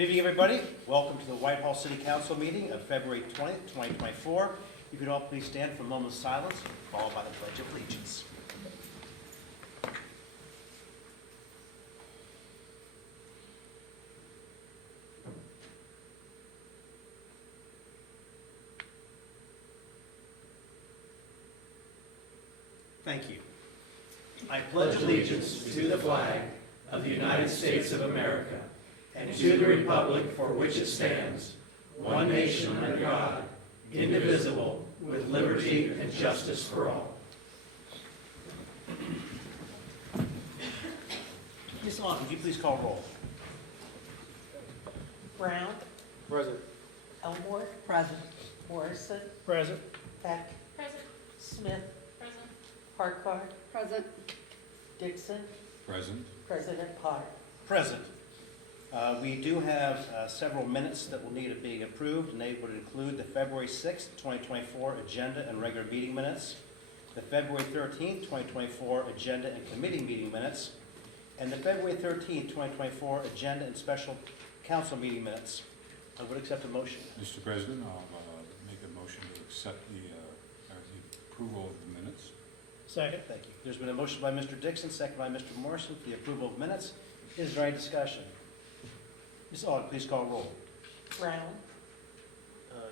Good evening, everybody. Welcome to the Whitehall City Council meeting of February 20th, 2024. You could all please stand for a moment of silence, followed by the Pledge of Allegiance. Thank you. I Pledge allegiance to the flag of the United States of America and to the republic for which it stands, one nation under God, indivisible, with liberty and justice for all. Ms. Long, would you please call roll? Brown. Present. Elmore. Present. Morrison. Present. Peck. Present. Smith. Present. Harkar. Present. Dixon. Present. President Potter. Present. We do have several minutes that will need being approved, and they would include the February 6th, 2024 agenda and regular meeting minutes, the February 13th, 2024 agenda and committee meeting minutes, and the February 13th, 2024 agenda and special council meeting minutes. I would accept a motion. Mr. President, I'll make a motion to accept the approval of the minutes. Second. Thank you. There's been a motion by Mr. Dixon, second by Mr. Morrison for the approval of minutes. Is there any discussion? Ms. Aug, please call roll. Brown.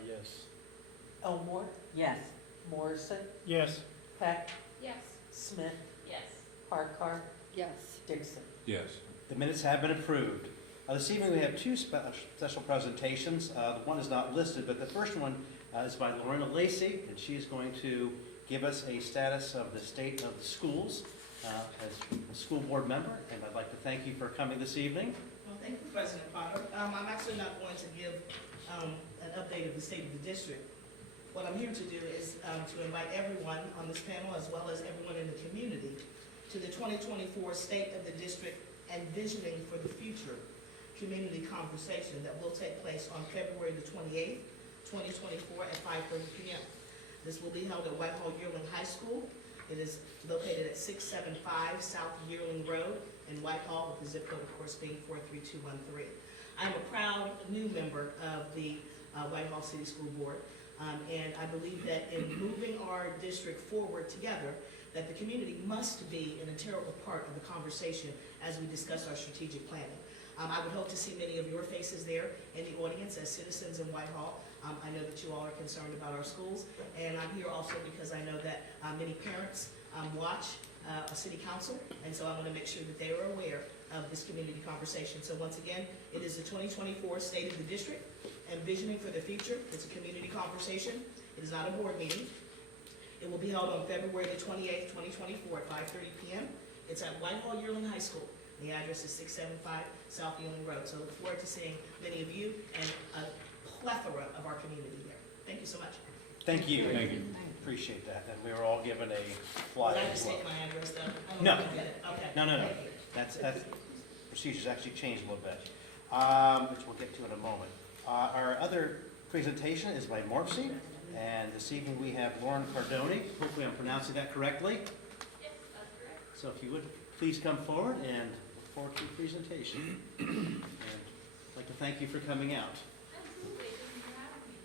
Yes. Elmore. Yes. Morrison. Yes. Peck. Yes. Smith. Yes. Harkar. Yes. Dixon. Yes. The minutes have been approved. This evening we have two special presentations. The one is not listed, but the first one is by Lorena Lacey, and she is going to give us a status of the state of the schools as a school board member, and I'd like to thank you for coming this evening. Well, thank you, President Potter. I'm actually not going to give an update of the state of the district. What I'm here to do is to invite everyone on this panel, as well as everyone in the community, to the 2024 State of the District and Visioning for the Future community conversation that will take place on February the 28th, 2024 at 5:30 p.m. This will be held at Whitehall Yearling High School. It is located at 675 South Yearling Road in Whitehall, with the zip code, of course, being 43213. I'm a proud new member of the Whitehall City School Board, and I believe that in moving our district forward together, that the community must be an integral part of the conversation as we discuss our strategic planning. I would hope to see many of your faces there in the audience as citizens in Whitehall. I know that you all are concerned about our schools, and I'm here also because I know that many parents watch a city council, and so I want to make sure that they are aware of this community conversation. So once again, it is the 2024 State of the District and Visioning for the Future. It's a community conversation. It is not a board meeting. It will be held on February the 28th, 2024 at 5:30 p.m. It's at Whitehall Yearling High School. The address is 675 South Yearling Road. So I look forward to seeing many of you and a plethora of our community there. Thank you so much. Thank you. Thank you. Appreciate that. And we were all given a Was flyer I as well. mistake my address though? I don't No. know if I did it. Okay. No. Thank you. That's procedures actually changed a little bit, which we'll get to in a moment. Our other presentation is by Morpsey, and this evening we have Lauren Cardoni. Hopefully I'm pronouncing that correctly. Yes, that's correct. So if you would, please come forward and look forward to your presentation. And I'd like to thank you for coming out. Absolutely. Thank you for having me.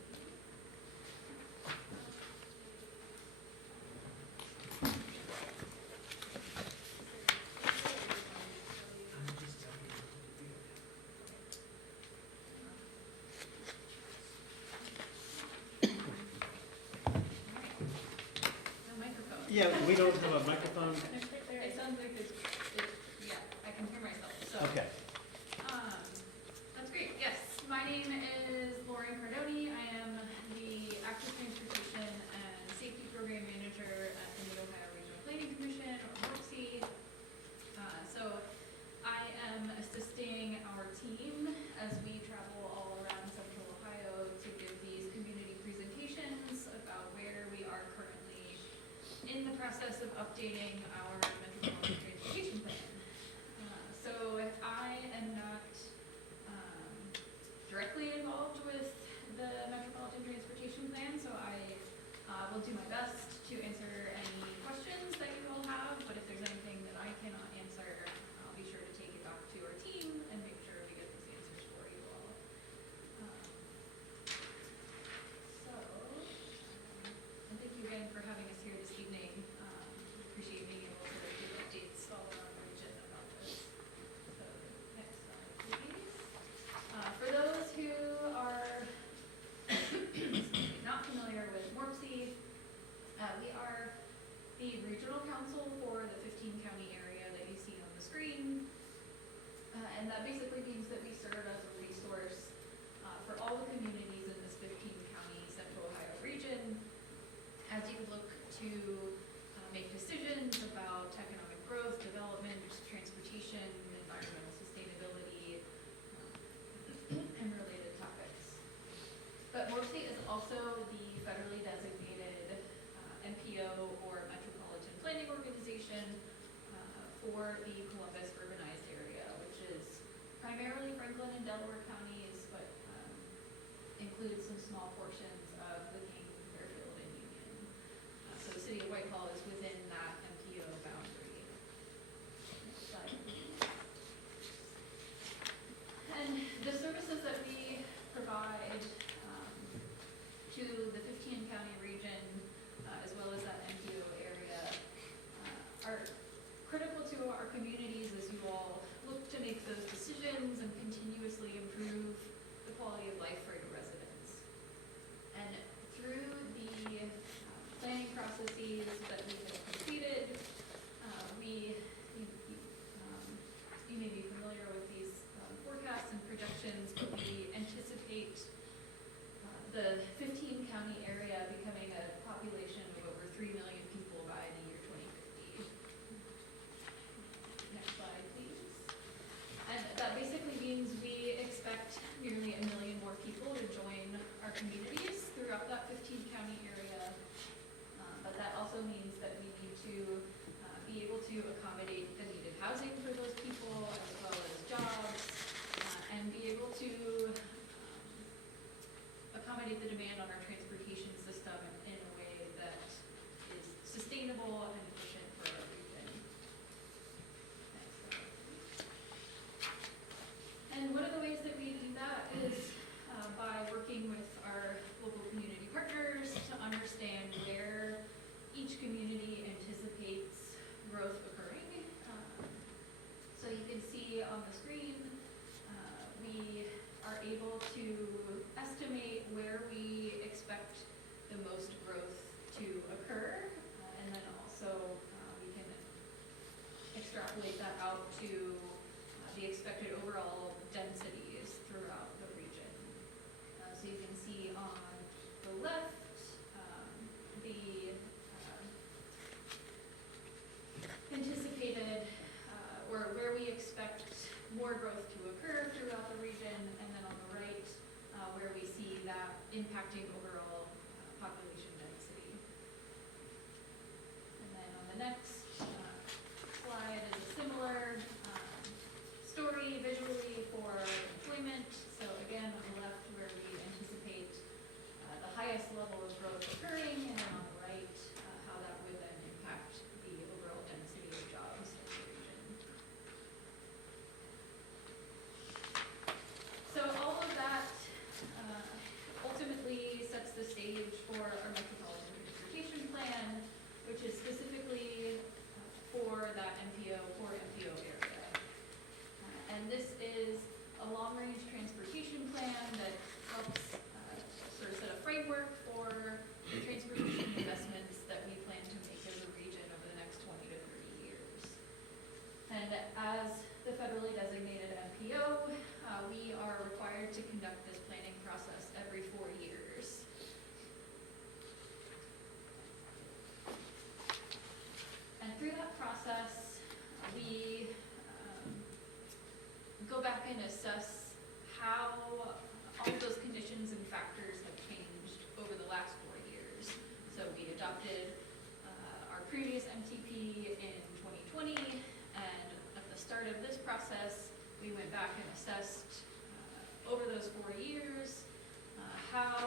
No microphone. Yeah, we don't have a microphone. It sounds like yeah, I can hear myself, so. Okay. That's great, yes. My name is Lauren Cardoni. I am the Active Transportation and Safety Program Manager at the Ohio Regional Planning Commission, or WORC. So I am assisting our team as we travel all around Central Ohio to give these community presentations about where we are currently in the process of updating our metropolitan transportation plan. So I am not directly involved with the Metropolitan Transportation Plan, so I will do my best to answer any questions that you all have, but if there's anything that I cannot answer, I'll be sure to take it back to our team and make sure we get those answers for you all. that basically means that we serve as a resource for all the communities in this 15-county Central Ohio region as you look to make decisions about economic growth, development, transportation, environmental sustainability, and related topics. But Morpsey is also the federally designated MPO or Metropolitan Planning Organization for the Columbus urbanized area, which is primarily Franklin and Delaware counties, but includes some small portions of Licking, Fairfield, and Union. So the city of Whitehall is within that MPO boundary. Next slide, please. And the services that we provide to the 15-county region, as well as that MPO area, are critical to our communities as you all look to make those decisions and continuously improve the quality of life for your residents. And through the planning processes that we have completed, you may be familiar with these forecasts and projections, but we anticipate the 15-county area becoming a population of over 3 million people by the year 2050. Next slide, please. And that basically means we expect nearly 1 million more people to join our communities throughout that 15-county area. But that also means that we need to be able to accommodate the needed housing for those people, as well as jobs, and be able to accommodate the demand on our transportation system in a way that is sustainable and efficient for our region. Next slide, please. And one of the ways that we do that is by working with our local community partners to understand where each community anticipates growth occurring. So you can see on the screen, we are able to estimate where we expect the most growth to occur, and then also we can extrapolate that out to the expected overall densities throughout the region. So you can see on the left the anticipated or where we expect more growth to occur throughout the region, and then on the right where we see that impacting overall population density. And then on the next slide is a similar story visually for employment. So again, on the left where we anticipate the highest level of growth occurring, and then on the right how that would then impact the overall density of jobs in the region. So all of that ultimately sets the stage for our Metropolitan Transportation Plan, which is specifically for that core MPO area. And this is a long-range transportation plan that helps sort of set a framework for the transportation investments that we plan to make as a region over the next 20 to 30 years. And as the federally designated MPO, we are required to conduct this planning process every 4 years. And through that process, we go back and assess how all of those conditions and factors have changed over the last 4 years. So we adopted our previous MTP in 2020, and at the start of this process, we went back and assessed over those 4 years how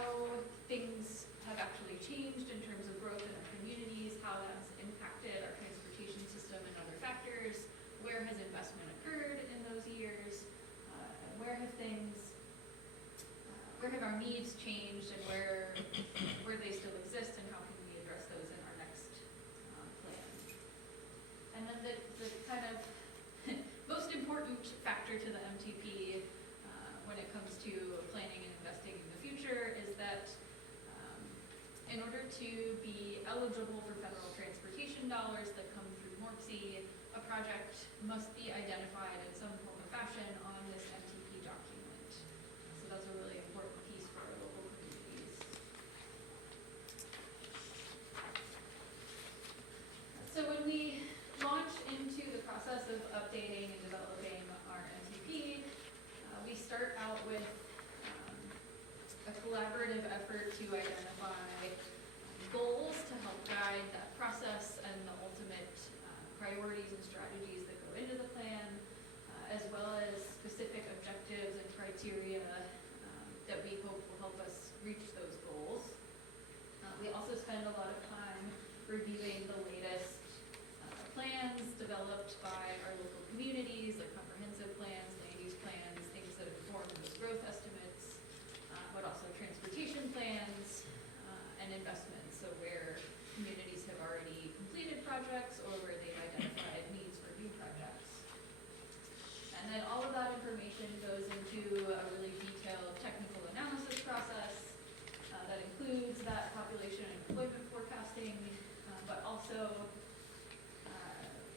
things have actually changed in terms of growth in our communities, how that's impacted our transportation system and other factors, where has investment occurred in those years, where have our needs changed, and where they still exist, and how can we address those in our next plan. And then the kind of most important factor to the MTP when it comes to planning and investing in the future is that in order to be eligible for federal transportation dollars that come through Morpsey, a project must be identified in some form or fashion on effort to identify goals to help guide that process and the ultimate priorities and strategies that go into the plan, as well as specific objectives and criteria that we hope will help us reach those goals. We also spend a lot of time reviewing the latest plans developed by our local communities, like comprehensive plans, land use plans, things that inform those growth estimates, but also transportation plans and investments, so where communities have already completed projects or where they've identified needs for new projects. And then all of that information goes into a really detailed technical analysis process that includes that population and employment forecasting, but also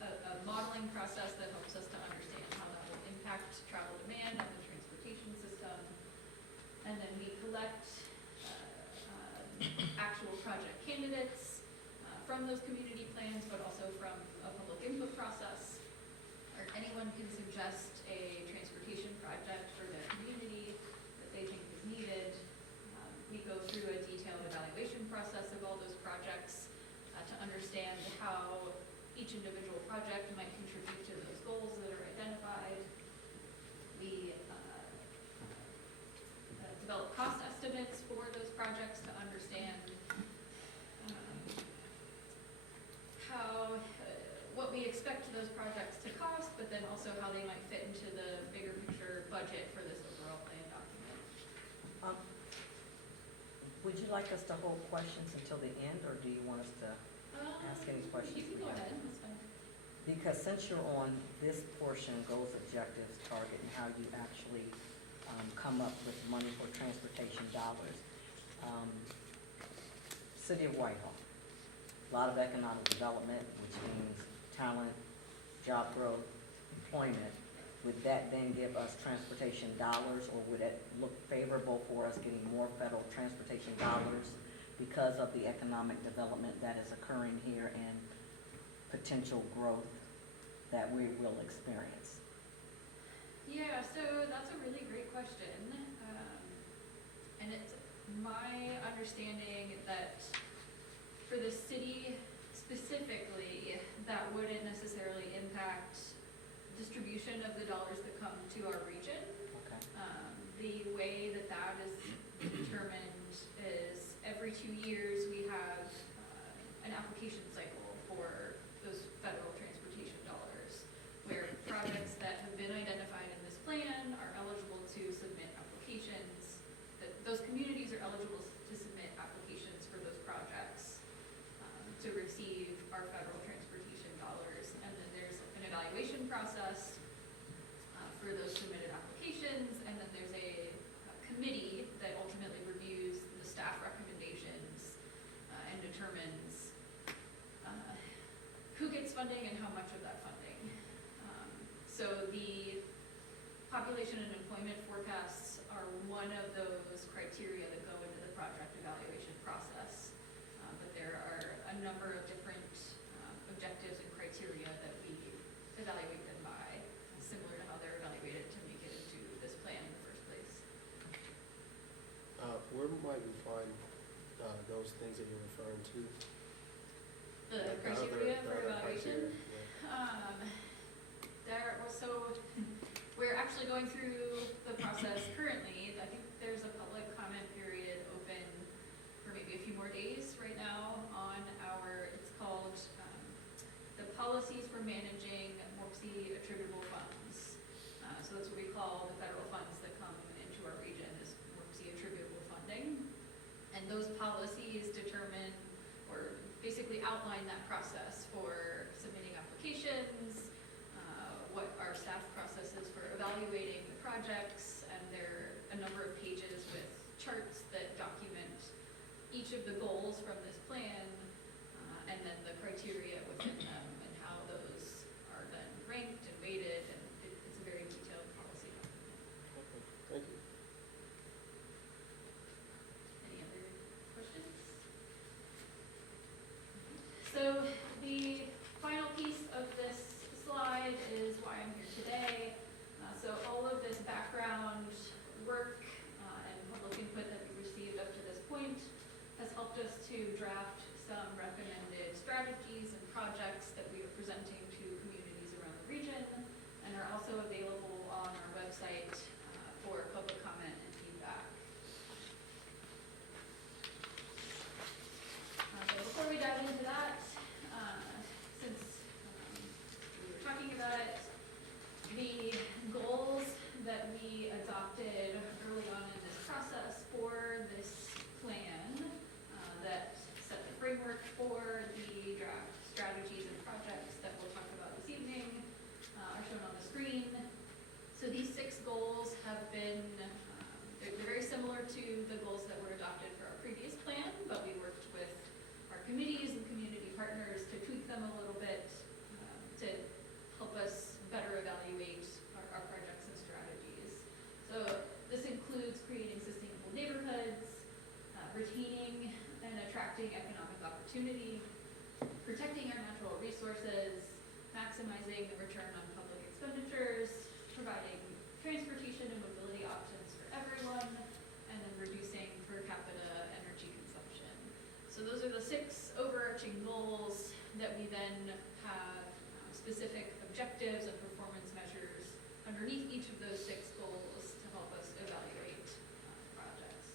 a modeling process that helps us to understand how that will impact travel demand on the transportation system. And then we collect actual project candidates from those community plans, but also from a public input process. Or anyone can suggest a transportation project for their community that they think is needed. We go through a detailed evaluation process of all those projects to understand how each individual project might contribute to those goals that are identified. We develop cost estimates for those projects to understand what we expect those projects to cost, but then also how they might fit into the bigger picture budget for this overall plan document. Would you like us to hold questions until the end, or do you want us to ask any questions? You can go we have? ahead, that's fine. Because since you're on this portion, goals, objectives, target, and how you actually come up with money for transportation dollars, City of Whitehall, a lot of economic development, which means talent, job growth, employment. Would that then give us transportation dollars, or would it look favorable for us getting more federal transportation dollars because of the economic development that is occurring here and potential growth that we will experience? Yeah, so that's a really great question. And it's my understanding that for the city specifically, that wouldn't necessarily impact distribution of the dollars that come to our region. Okay. The way that that is determined is every 2 years we have an application cycle for those federal transportation dollars, where projects that have been identified in this plan are eligible to submit applications. Those communities are eligible to submit applications for those projects to receive our federal transportation dollars. And then there's an evaluation process for those submitted applications, and then there's a committee that ultimately reviews the staff recommendations and determines who gets funding and how much of that funding. So the population and employment forecasts are one of those criteria that go into the project evaluation process. But there are a number of different objectives and criteria that we evaluate them by, similar to how they're evaluated to make it into this plan in the first place. Where might we find those things that you're referring to? The Like criteria other- for the other evaluation. criteria, We're actually going through the process currently. I think there's a public comment period open for maybe a few more days right now on it's called the Policies for Managing WORC Attributable Funds. So that's what we call the federal funds that come into our region is WORC attributable funding. And those policies determine or basically outline that process for submitting applications, what our staff process is for evaluating the projects, and there are a number of pages with charts that document each of the goals from this plan, and then the criteria within them and how those are then ranked and weighted, and it's a very detailed policy document. Okay, thank you. Any other questions? So the final piece of this slide is why I'm here today. So all of this background work and public input that we've received up to this point helped us to draft some recommended strategies and projects that we are presenting to communities around the region, and are also available on our website for public comment and feedback. But before we dive into that, since we were talking about it, the goals that we adopted early on in this process for this plan that set the framework for the draft strategies and projects that we'll talk about this evening are shown on the screen. So these 6 goals have been, they're very similar to the goals that were adopted for our previous plan, but we worked with our committees and community partners to tweak them a little bit to help us better evaluate our projects and strategies. So this includes creating sustainable neighborhoods, retaining and attracting economic opportunity, protecting our natural resources, maximizing the return on public expenditures, providing transportation and mobility options for everyone, and then reducing per capita energy consumption. So those are the 6 overarching goals that we then have specific objectives and performance measures underneath each of those 6 goals to help us evaluate projects.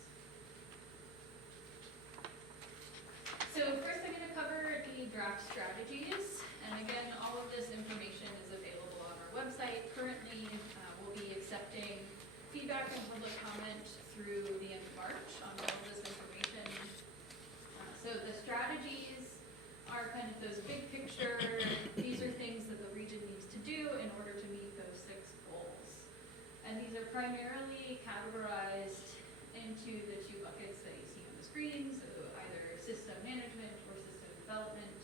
So first I'm going to cover the draft strategies, and again, all of this information is available on our website. Currently, we'll be accepting feedback and public comment through the end of March on all of this information. So the strategies are kind of those big picture, these are things that the region needs to do in order to meet those 6 goals. And these are primarily categorized into the 2 buckets that you see on the screen, so either system management or system development.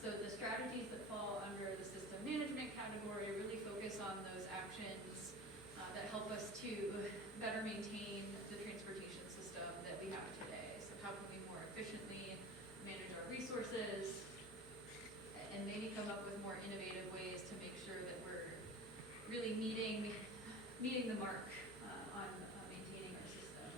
So the strategies that fall under the system management category really focus on those actions that help us to better maintain the transportation system that we have today. So how can we more efficiently manage our resources and maybe come up with more innovative ways to make sure that we're really meeting the mark on maintaining our system.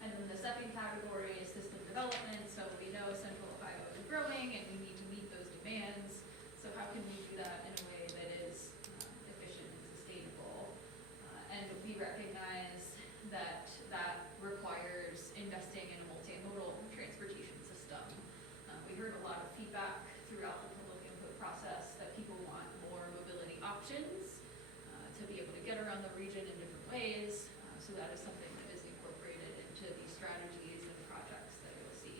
And then the second category is system development. So we know Central Ohio is growing and we need to meet those demands. So how can we do that in a way that is efficient and sustainable? And we recognize that that requires investing in a multimodal transportation system. We heard a lot of feedback throughout the public input process that people want more mobility options to be able to get around the region in different ways. So that is something that is incorporated into these strategies and projects that you'll see.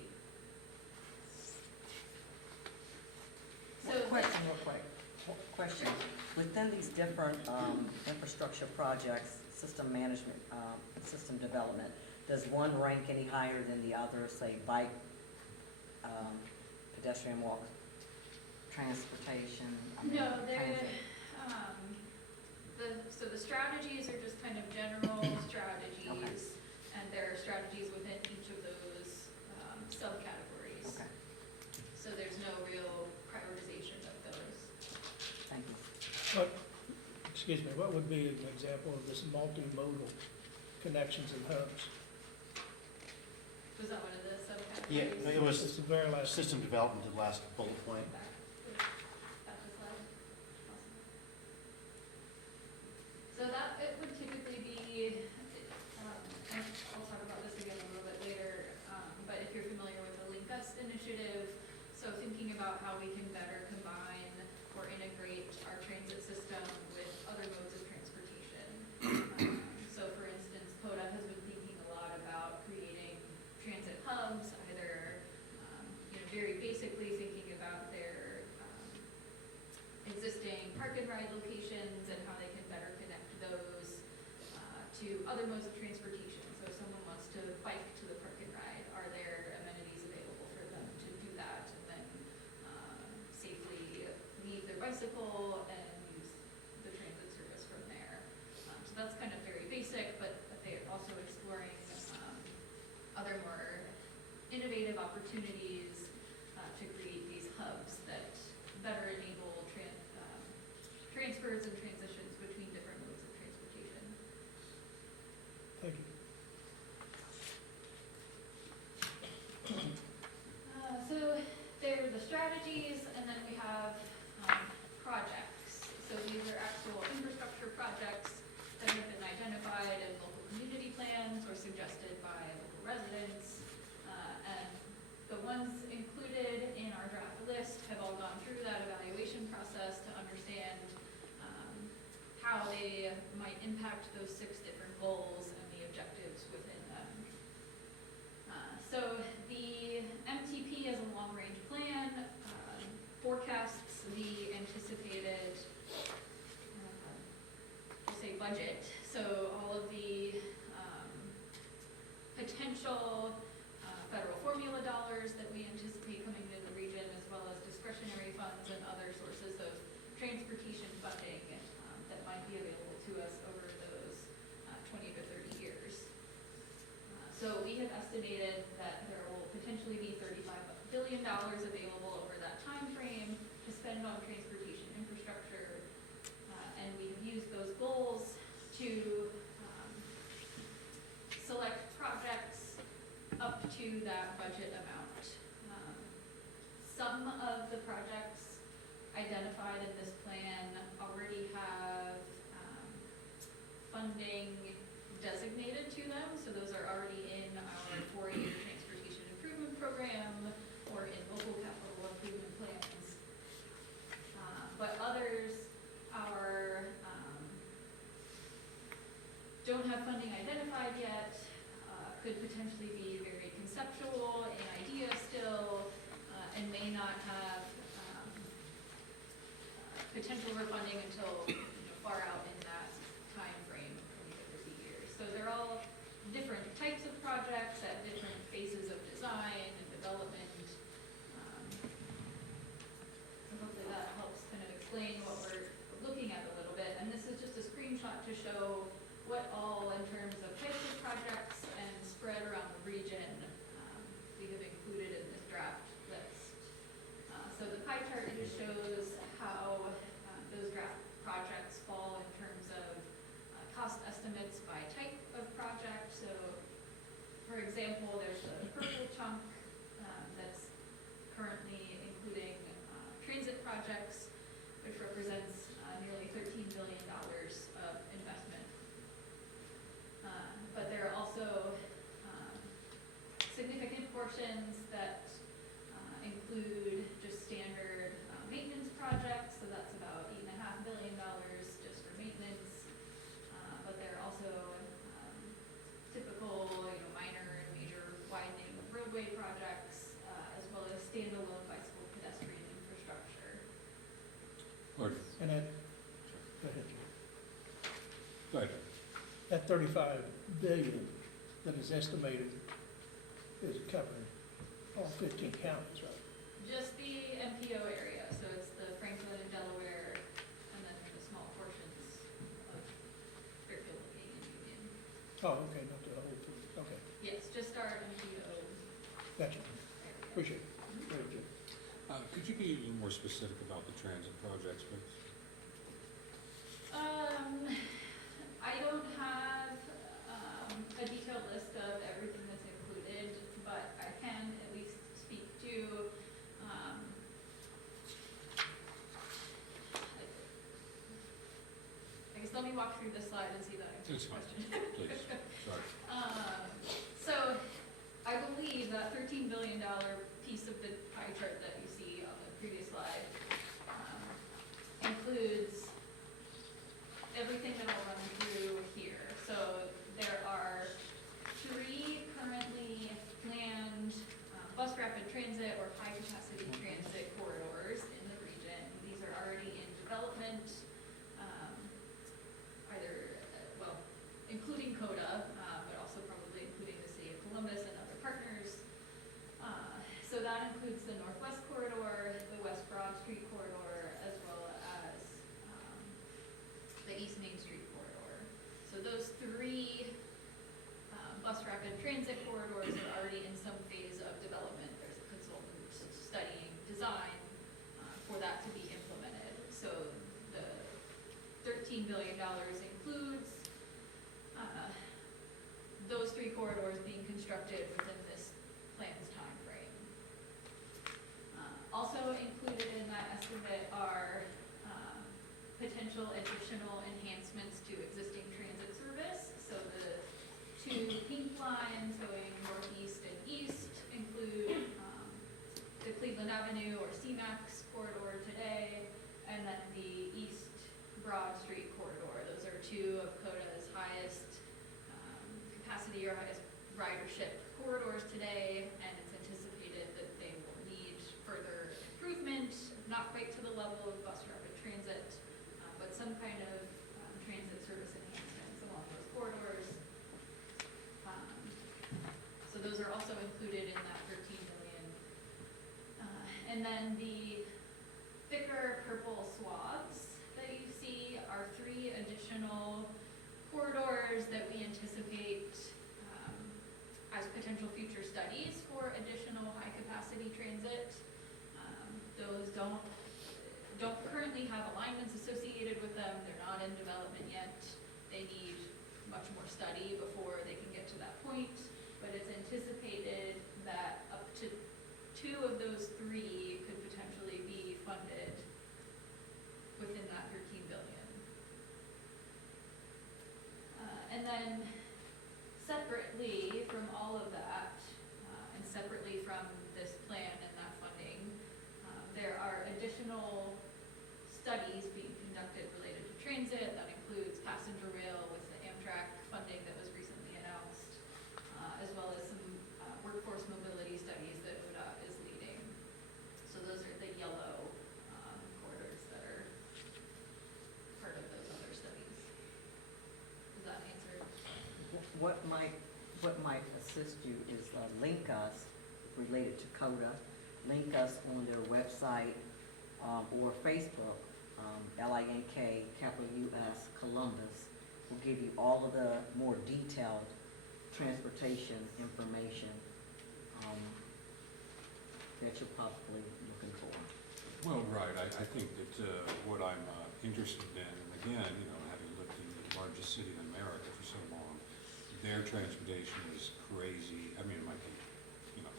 So Question real quick. Question. Within these different infrastructure projects, system management, system development, does one rank any higher than the other, say bike, pedestrian walk, transportation? no, transit? so the strategies are just kind of general strategies, Okay. and there are strategies within each of those subcategories. Okay, So there's no real prioritization of those. thank you. Excuse me, what would be an example of this multimodal connections and hubs? Was that one of the subcategories? Yeah, it was It's the very last. system development, the last bullet point. Back the slide. Awesome. So that, it would typically be, and I'll talk about this again a little bit later, but if you're familiar with the Link Us initiative, so thinking about how we can better combine or integrate our transit system with other modes of transportation. So for instance, POTA has been thinking a lot about creating transit hubs, either very basically thinking about their existing park and ride locations and how they can better connect those to other modes of transportation. So if someone wants to bike to the park and ride, are there amenities available for them to do that and then safely leave their bicycle and use the transit service from there? So that's kind of very basic, but they're also exploring other more innovative opportunities to create these hubs that better enable transfers and transitions between different modes of transportation. Thank you. strategies, and then we have projects. So these are actual infrastructure projects that have been identified in local community plans or suggested by local residents. And the ones included in our draft list have all gone through that evaluation process to understand how they might impact those 6 different goals and the objectives within them. So the MTP as a long-range plan forecasts the anticipated, say, budget. So all of the potential federal formula dollars that we anticipate coming to the region, as well as discretionary funds and other sources of transportation funding that might be available to us over those 20 to 30 years. So we have estimated that there will potentially be $35 billion available over that time frame to spend on transportation infrastructure, and we have used those goals to select projects up to that budget amount. Some of the projects identified in this plan already have funding designated to them, so those are already in our 4-year transportation improvement program or in local capital improvement plans. But others are don't have funding identified yet, could potentially be very conceptual, an idea still, and may not have potential for funding until far out in that time frame, 20 to 50 years. So they're all different types of projects at different phases of design and development. So hopefully that helps kind of explain what we're looking at a little bit. And this is just a screenshot to show what all, in terms of types of projects and spread around the region, we have included in this draft list. So the pie chart just shows how those draft projects fall in terms of cost estimates by type of project. So, for example, there's the purple chunk that's currently including transit projects, which represents nearly $13 billion of investment. But there are also significant portions that include just standard maintenance projects, so that's about $8.5 billion just for maintenance. But there are also typical, minor and major widening of roadway projects, as well as standalone bicycle pedestrian infrastructure. Or, And that, go ahead, Jim. go ahead. That 35 billion that is estimated is covering all 15 counties, right? Just the MPO area, so it's the Franklin and Delaware, and then the small portions of Fairfield, King, and Union. Oh, okay, not the whole thing, okay, Yes, just our MPO gotcha, area. appreciate it. Very good. Could you be a little more specific about the transit projects, please? I don't have a detailed list of everything that's included, but I can at least speak to I guess let me walk through this slide and see that answers It's your fine. question. Please, sorry. So I believe that $13 billion piece of the pie chart that you see on the previous slide includes everything that I'll run through here. So there are 3 currently planned bus rapid transit or high capacity transit corridors in the region. These are already in development, including CODA, but also probably including the City of Columbus and other partners. So that includes the Northwest Corridor, the West Broad Street Corridor, as well as the East Main Street Corridor. estimate are potential additional enhancements to existing transit service. So the two pink lines going northeast and east include the Cleveland Avenue or CMAX corridor today, and then the East Broad Street corridor. Those are two of CODA's highest capacity or highest ridership corridors today, and it's anticipated that they will need further improvement, not quite to the level of bus rapid transit, but some kind of transit service enhancements along those corridors. So those are also included in that 13 million. And then the thicker purple swaths that you see are 3 additional corridors that we anticipate as potential future studies for additional high-capacity transit. Those don't currently have alignments associated with them. They're not in development yet. They need much more study before they can get to that point. But it's anticipated that up to 2 of those 3 could potentially be funded within that 13 billion. And then separately from all of that, and separately from this plan and that funding, there are additional studies being conducted related to transit. That includes passenger rail with the Amtrak funding that was recently announced, as well as some workforce mobility studies that ODOT is leading. So those are the yellow corridors that are part of those other studies. Does that answer? What might assist you is link us, related to CODA, link us on their website or Facebook, LINK, capital US, Columbus, will give you all of the more detailed transportation information that you're probably looking for. Well, right, I think that what I'm interested in, and again, you know, having lived in the largest city in America for so long, their transportation is crazy. I mean, it might be, you know,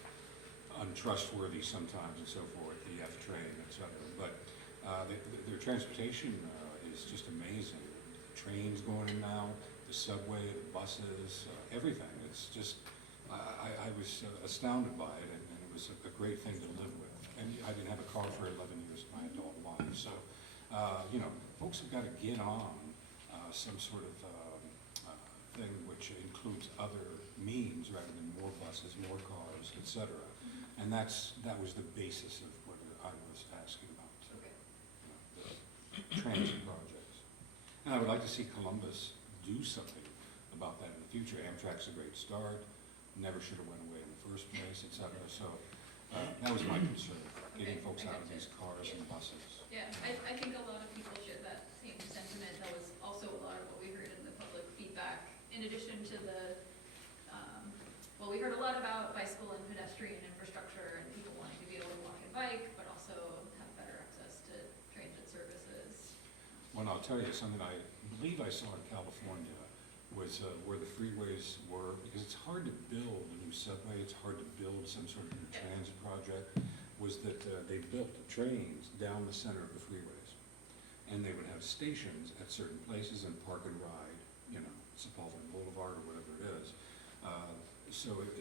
untrustworthy sometimes and so forth, the F train, et cetera, but their transportation is just amazing. The trains going in now, the subway, the buses, everything. It's just, I was astounded by it, and it was a great thing to live with. And I didn't have a car for 11 years of my adult life, so, you know, folks have got to get on some sort of thing which includes other means rather than more buses, more cars, et cetera. And that was the basis of what I was asking about, Okay. you know, the transit projects. And I would like to see Columbus do something about that in the future. Amtrak's a great start, never should have went away in the first place, et cetera. So that was my concern, getting folks out of these cars and buses. Yeah, I think a lot of people share that same sentiment. That was also a lot of what we heard in the public feedback. In addition to the, well, we heard a lot about bicycle and pedestrian infrastructure and people wanting to be able to walk and bike, but also have better access to transit services. Well, I'll tell you, something I believe I saw in California was where the freeways were, because it's hard to build a new subway, it's hard to build some sort of new transit project, was that they built trains down the center of the freeways. And they would have stations at certain places and park and ride, you know, Sepulveda Boulevard or whatever it is. So it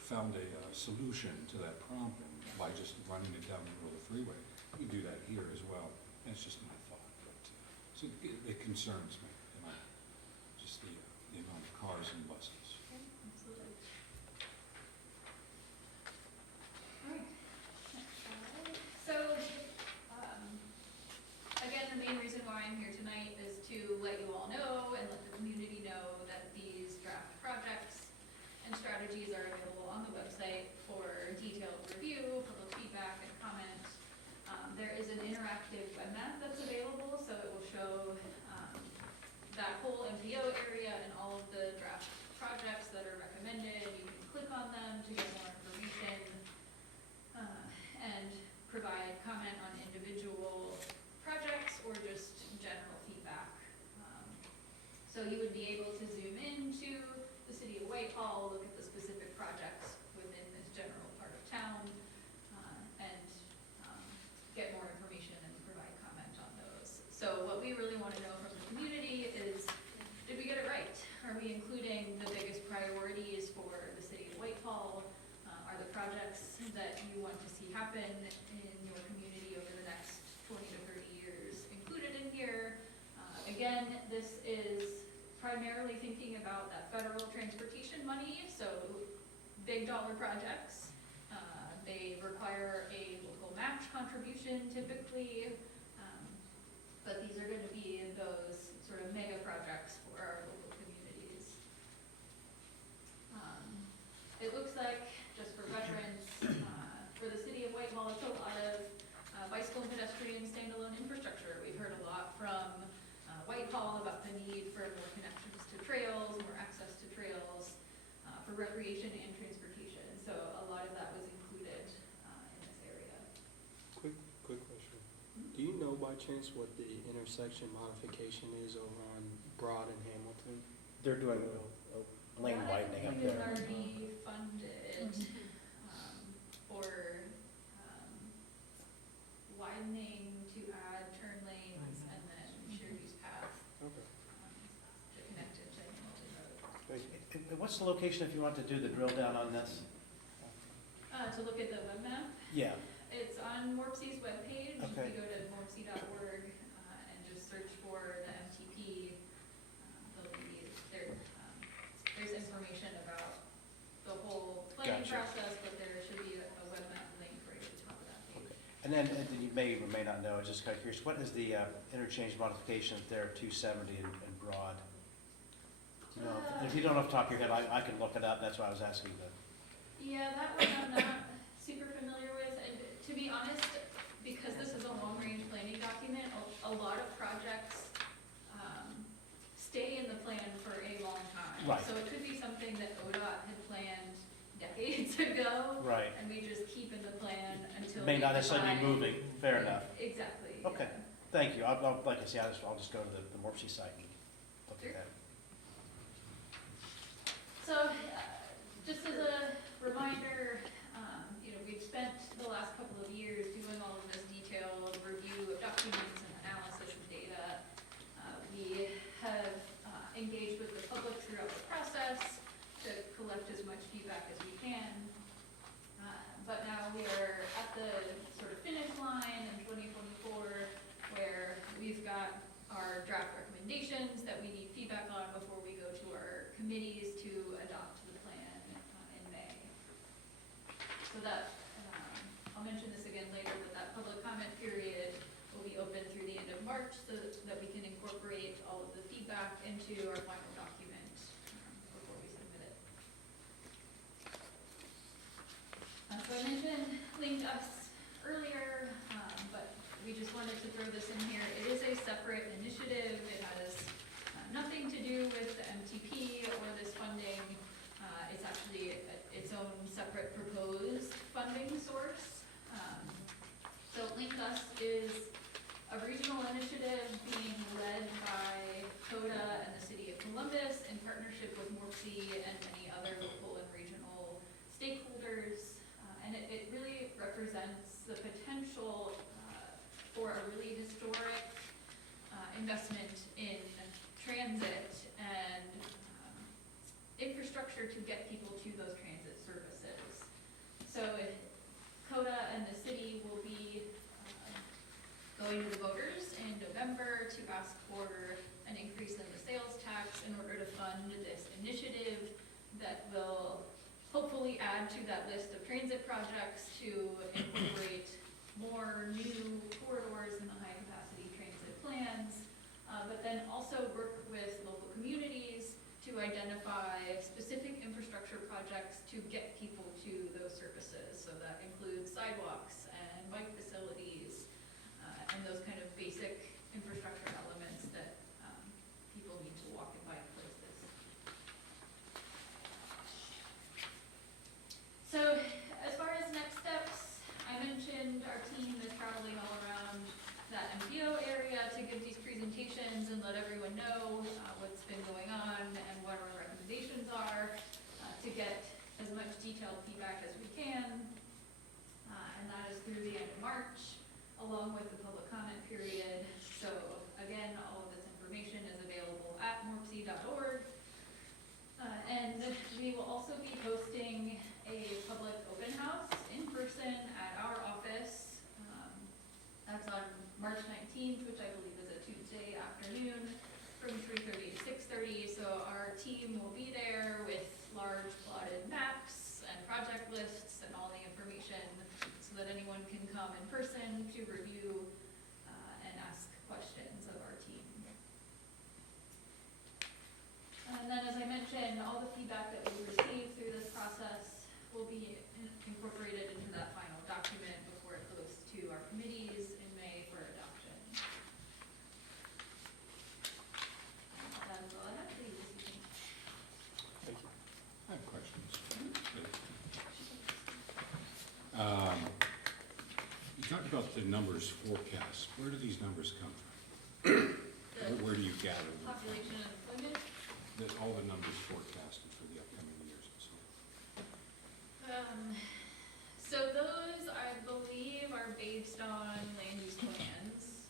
found a solution to that problem by just running it down the middle of the freeway. We do that here as well. That's just my thought. But, so it concerns me, you know, just the amount of cars and buses. Okay, absolutely. All right, next slide. So, again, the main reason why I'm here tonight is to let you all know and let the community know that these draft projects and strategies are available on the website for detailed review, public feedback, and comment. There is an interactive web map that's available, so it will show that whole MPO area and all of the draft projects that are recommended. You can click on them to get more information and provide comment on individual projects or just general feedback. So you would be able to zoom into the city of Whitehall, look at the specific projects within this general part of town, that you want to see happen in your community over the next 20 to 30 years included in here. Again, this is primarily thinking about that federal transportation money, so big dollar projects. They require a local match contribution typically, but these are gonna be those sort of mega projects for our local communities. It looks like, just for reference, for the city of Whitehall, it's a lot of bicycle and pedestrian standalone infrastructure. We've heard a lot from Whitehall about the need for more connections to trails, more access to trails, for recreation and transportation. So a lot of that was included in this area. Quick question. Do you know by chance what the intersection modification is over on Broad and Hamilton? They're doing a lane widening up That I think is there. already funded for widening to add turn lanes and then shared use path Okay. to connect it to Hamilton Road. What's the location if you want to do the drill down on this? To look at the web map, Yeah, it's on Morpsey's webpage. Okay. You go to morpsey.org and just search for the MTP. There'll be there's information about the whole planning Gotcha. process, but there should be a web map link right at the top of that page. and then you may or may not know, just kind of curious, what is the interchange modification there, 270 and Broad? Do you know, if you don't know off the top of your head, I can look it up, that's why I was asking the. Yeah, that one I'm not super familiar with, and to be honest, because this is a long-range planning document, a lot of projects stay in the plan for a long time. Right. So it could be something that ODOT had planned decades ago, Right. and we just keep in the plan until. May not we necessarily be decide- moving, fair enough. Exactly. Okay. yeah. Thank you, like I said, I'll just go to the Morpsey site and look at that. So, just as a reminder, we've spent the last couple of years doing all of this detailed review of documents and analysis of data. We have engaged with the public throughout the process to collect as much feedback as we can. But now we are at the sort of finish line in 2024, where we've got our draft recommendations that we need feedback on before we go to our committees to adopt the plan in May. So that, I'll mention this again later, but that public comment period will be open through the end of March so that we can incorporate all of the feedback into our final document before we submit it. So I mentioned Linked Us earlier, but we just wanted to throw this in here. It is a separate initiative. It has nothing to do with the MTP or this funding. It's actually its own separate proposed funding source. So Linked Us is a regional initiative being led by CODA and the City of Columbus in partnership with Morpsey and many other local and regional stakeholders. And it really represents the potential for a really historic investment in transit and infrastructure to get people to those transit services. So CODA and the city will be going to the voters in November to ask for an increase in the sales tax in order to fund this initiative that will hopefully add to that list of transit projects to incorporate more new corridors in the high-capacity transit plans, but then also work with local communities to identify specific infrastructure projects to get people to those services. So that includes sidewalks and bike facilities and those kind of basic infrastructure elements that people need to walk and bike places. So as far as next steps, I mentioned our team is traveling all around that MPO area to give these presentations and let everyone know what's been going on and what our recommendations are to get as much detailed feedback as we can. And that is through the end of March, along with the public comment period. So again, all of this information is available at morpsey.org. And we will also be hosting a public open house in anyone can come in person to review and ask questions of our team. And then, as I mentioned, all the feedback that we receive through this process will be incorporated into that final document before it goes to our committees in May for adoption. And that is all I have for you this evening. Thank you. I have questions. You talked about the numbers forecast. Where do these numbers come from? The Where do you gather them from? population and employment. All the numbers forecasted for the upcoming years and so on. So those, I believe, are based on land use plans.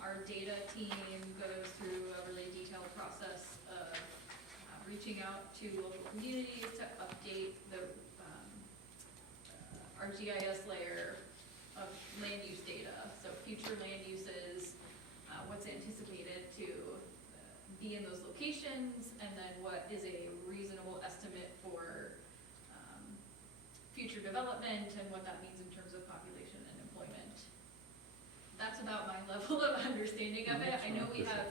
Our data team goes through a really detailed process of reaching out to local communities to update the our GIS layer of land use data. So future land uses, what's anticipated to be in those locations, and then what is a reasonable estimate for future development and what that means in terms of population and employment. That's about my level of understanding of it. I know we have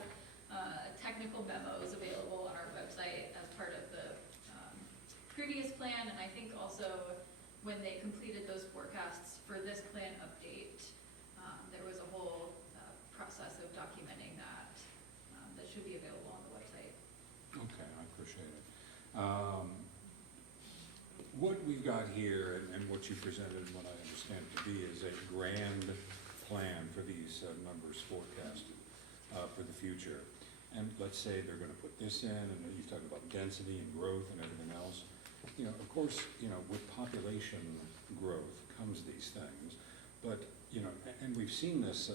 technical memos available on our website as part of the previous plan, and I think also when they completed those forecasts for this plan update, there was a whole process of documenting that that should be available on the website. Okay, I appreciate it. What we've got here and what you presented, what I understand to be, is a grand plan for these numbers forecasted for the future. And let's say they're gonna put this in, and you talk about density and growth and everything else. You know, of course, you know, with population growth comes these things, but, you know, and we've seen this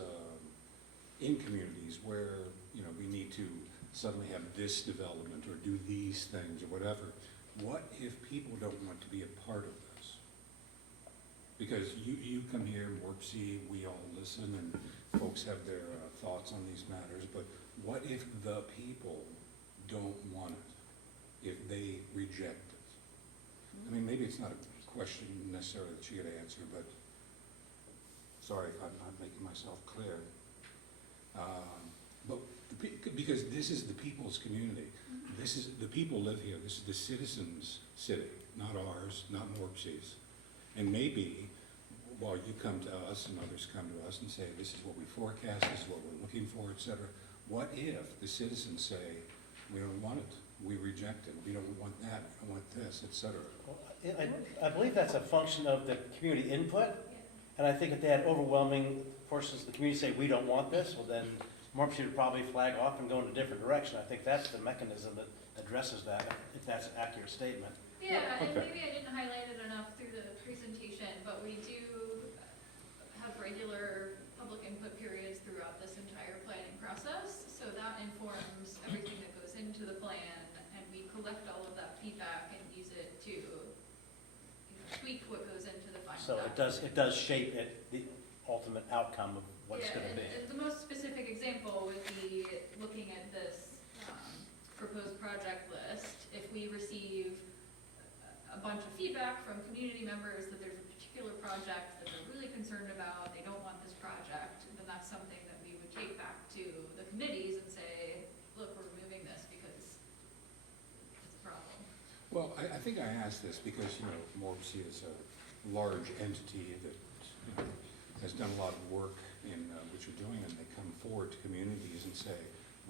in communities where, you know, we need to suddenly have this development or do these things or whatever. What if people don't want to be a part of this? Because you come here, Morpsey, we all listen, and folks have their thoughts on these matters, but what if the people don't want it? If they reject it? I mean, maybe it's not a question necessarily that you get to answer, but sorry if I'm not making myself clear. But because this is the people's community. This is, the people live here. This is the citizens' city, not ours, not Morpsey's. And maybe while you come to us and others come to us and say, this is what we forecast, this is what we're looking for, et cetera. What if the citizens say, we don't want it, we reject it, we don't want that, we don't want this, et cetera? Well, I believe that's a function of the community input, and I think if they had overwhelming portions of the community say, we don't want this, well then, Morpsey would probably flag off and go in a different direction. I think that's the mechanism that addresses that, if that's an accurate statement. Yeah, and Okay. maybe I didn't highlight it enough through the presentation, but we do have regular public input periods throughout this entire planning process. So that informs everything that goes into the plan, and we collect all of that feedback and use it to, tweak what goes into the final So document. it does shape it, the ultimate outcome of what it's gonna be. And the most specific example would be looking at this proposed project list. If we receive a bunch of feedback from community members that there's a particular project that they're really concerned about, they don't want this project, then that's something that we would take back to the committees and say, look, we're removing this because it's a problem. Well, I think I asked this because, you know, Morpsey is a large entity that, you know, has done a lot of work in what you're doing, and they come forward to communities and say,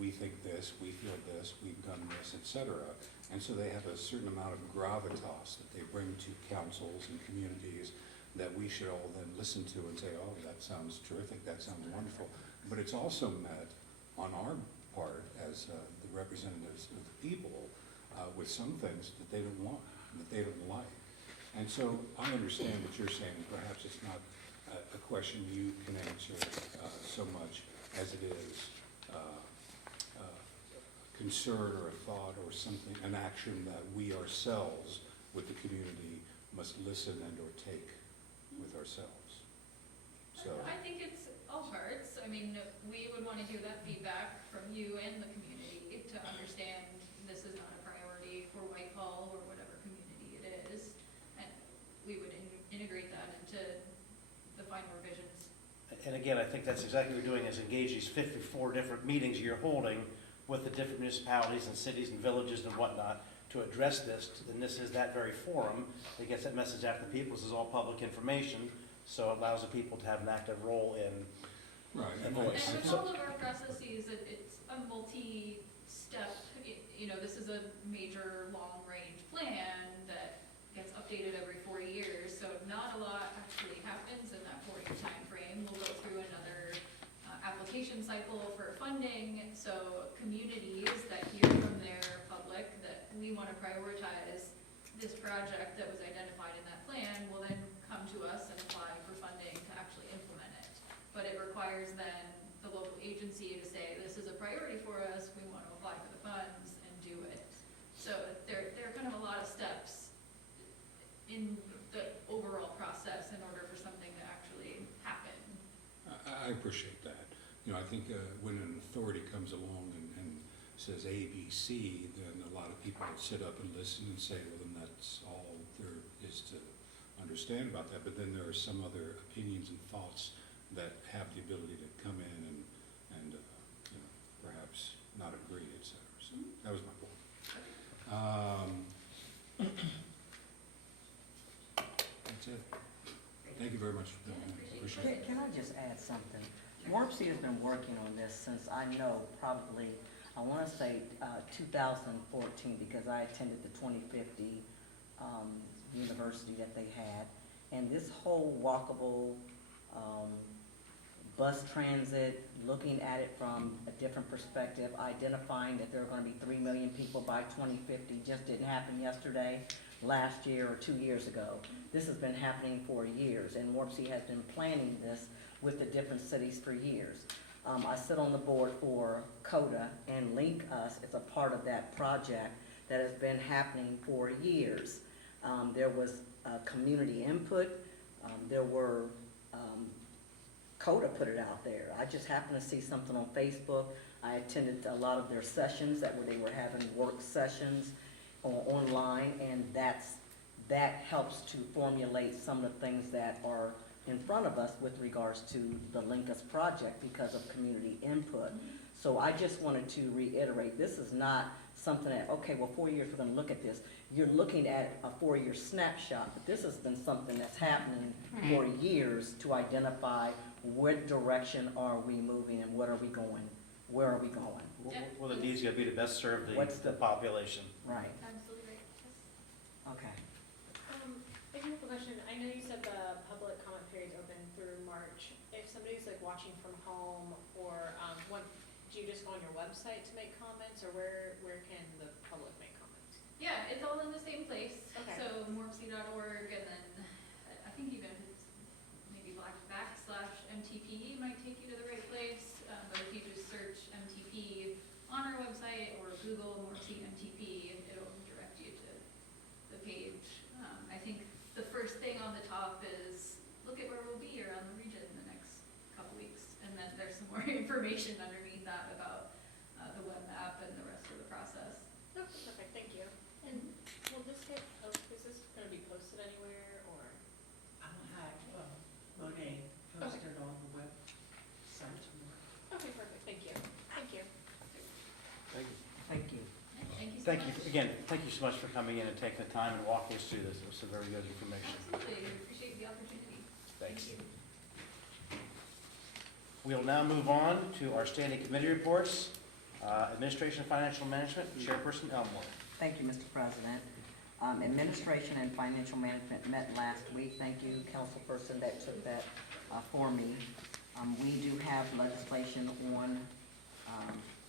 we think this, we feel this, we've done this, et cetera. And so they have a certain amount of gravitas that they bring to councils and communities that we should all then listen to and say, oh, that sounds terrific, that sounds wonderful. But it's also met on our part as the representatives of the people with some things that they don't want, that they don't like. And so I understand what you're saying, perhaps it's not a question you can answer so much as it is a concern or a thought or something, an action that we ourselves with the community must listen and or take with ourselves. So, I think it's all parts. I mean, we would want to hear that feedback from you and the community to understand this is not a priority for Whitehall or whatever community it is. And we would integrate that into And again, I think that's exactly what you're doing, is engage these 54 different meetings you're holding with the different municipalities and cities and villages and whatnot to address this. And this is that very forum that gets that message out to the people. This is all public information, so it allows the people to have an active role in Right. a and voice. And with all of our processes, it's a multi-step, this is a major long-range plan that gets updated every 4 years, so not a lot actually happens in that 4-year timeframe. We'll go through another application cycle for funding, so communities that hear from their public that we want to prioritize this project that was identified in that plan will then come to us and apply for funding to actually implement it. But it requires then the local agency to say, this is a priority for us, we want to apply for the funds and do it. So there are kind of a lot of steps in the overall process in order for something to actually happen. I appreciate that. I think when an authority comes along and says A, B, C, then a lot of people sit up and listen and say, well, then that's all there is to understand about that. But then there are some other opinions and thoughts that have the ability to come in and perhaps not agree, et cetera. So that was my point. That's it. Thank you very much for coming. I appreciate it. Can I just add something? Morpsey has been working on this since I know probably, I want to say 2014, because I attended the 2050 university that they had. And this whole walkable bus transit, looking at it from a different perspective, identifying that there are going to be 3 million people by 2050 just didn't happen yesterday, last year, or 2 years ago. This has been happening for years, and Morpsey has been planning this with the different cities for years. I sit on the board for CODA, and Link Us is a part of that project that has been happening for years. There was community input. There were, CODA put it out there. I just happened to see something on Facebook. I attended a lot of their sessions they were having work sessions online, and that helps to formulate some of the things that are in front of us with regards to the Link Us project because of community input. So I just wanted to reiterate, this is not something that, okay, well, 4 years, we're gonna look at this. You're looking at a 4-year snapshot, but this has been something that's happening for years to identify what direction are we moving and what are we going, where are we going? Well, the needs gotta be to best serve the population. Right, Absolutely right. Yes. okay. I do have a question. I know you said the public comment period's open through March. If somebody's like watching from home, or do you just go on your website to make comments, or where can the public make comments? Yeah, it's all in the same place. Okay. So morpsey.org, and then I think even if it's maybe /MTP might take you to the right place. But if you just search MTP on our website or Google Morpsey MTP, it'll direct you to the page. I think the first thing on the top is look at where we'll be around the region in the next couple weeks, and then there's some more information underneath that about the web map and the rest of the process. Okay, perfect, thank you. And will this get, is this gonna be posted anywhere, or? I'll have Monet posted on the website tomorrow. Okay, perfect, thank you. Thank you. Thank you. Thank you. Thank you so Thank much. you, again, thank you so much for coming in and taking the time and walking us through this. It was some very good information. Absolutely, we appreciate the opportunity. Thanks. We'll now move on to our standing committee reports. Administration and Financial Management, Chairperson Elmore. Thank you, Mr. President. Administration and Financial Management met last week. Thank you, councilperson, that took that for me. We do have legislation on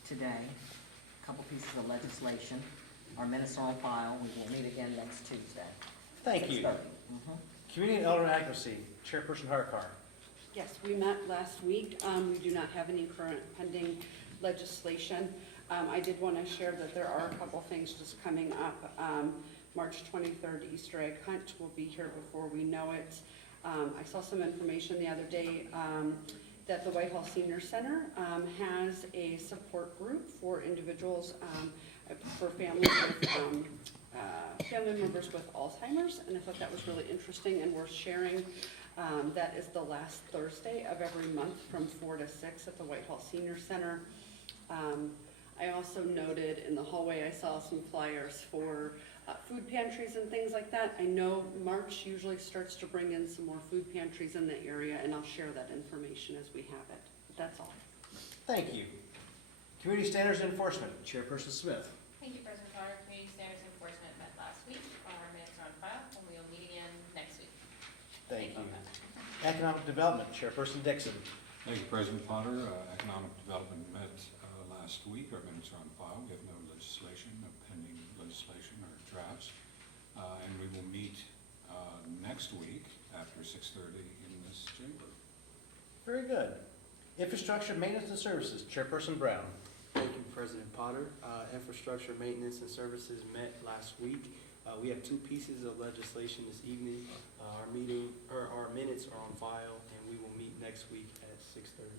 today, a couple pieces of legislation. Our minutes are on file. We will meet again next Tuesday. Thank you. 6:30. Community and Elder Advocacy, Chairperson Harkar. Yes, we met last week. We do not have any current pending legislation. I did want to share that there are a couple things just coming up. March 23rd, Easter egg hunt will be here before we know it. I saw some information the other day that the Whitehall Senior Center has a support group for individuals, for families with family members with Alzheimer's, and I thought that was really interesting and worth sharing. That is the last Thursday of every month from 4 to 6 at the Whitehall Senior Center. I also noted in the hallway, I saw some flyers for food pantries and things like that. I know March usually starts to bring in some more food pantries in the area, and I'll share that information as we have it. But that's all. Thank you. Community Standards Enforcement, Chairperson Smith. Thank you, President Potter. Community Standards Enforcement met last week. Our minutes are on file, and we will meet again next week. Thank you. Economic Development, Chairperson Dixon. Thank you, President Potter. Economic Development met last week. Our minutes are on file. We have no legislation, no pending legislation or drafts. And we will meet next week after 6:30 in this chamber. Very good. Infrastructure, Maintenance, and Services, Chairperson Brown. Thank you, President Potter. Infrastructure, Maintenance, and Services met last week. We have two pieces of legislation this evening. Our minutes are on file, and we will meet next week at 6:30.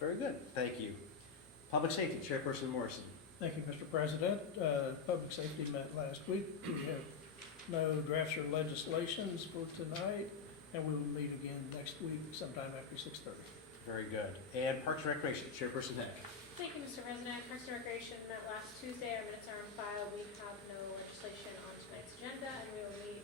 Very good. Thank you. Public Safety, Chairperson Morrison. Thank you, Mr. President. Public Safety met last week. We have no drafts or legislations for tonight, and we will meet again next week sometime after 6:30. Very good. And Parks and Recreation, Chairperson Heck. Thank you, Mr. President. Parks and Recreation met last Tuesday. Our minutes are on file. We have no legislation on tonight's agenda, and we will meet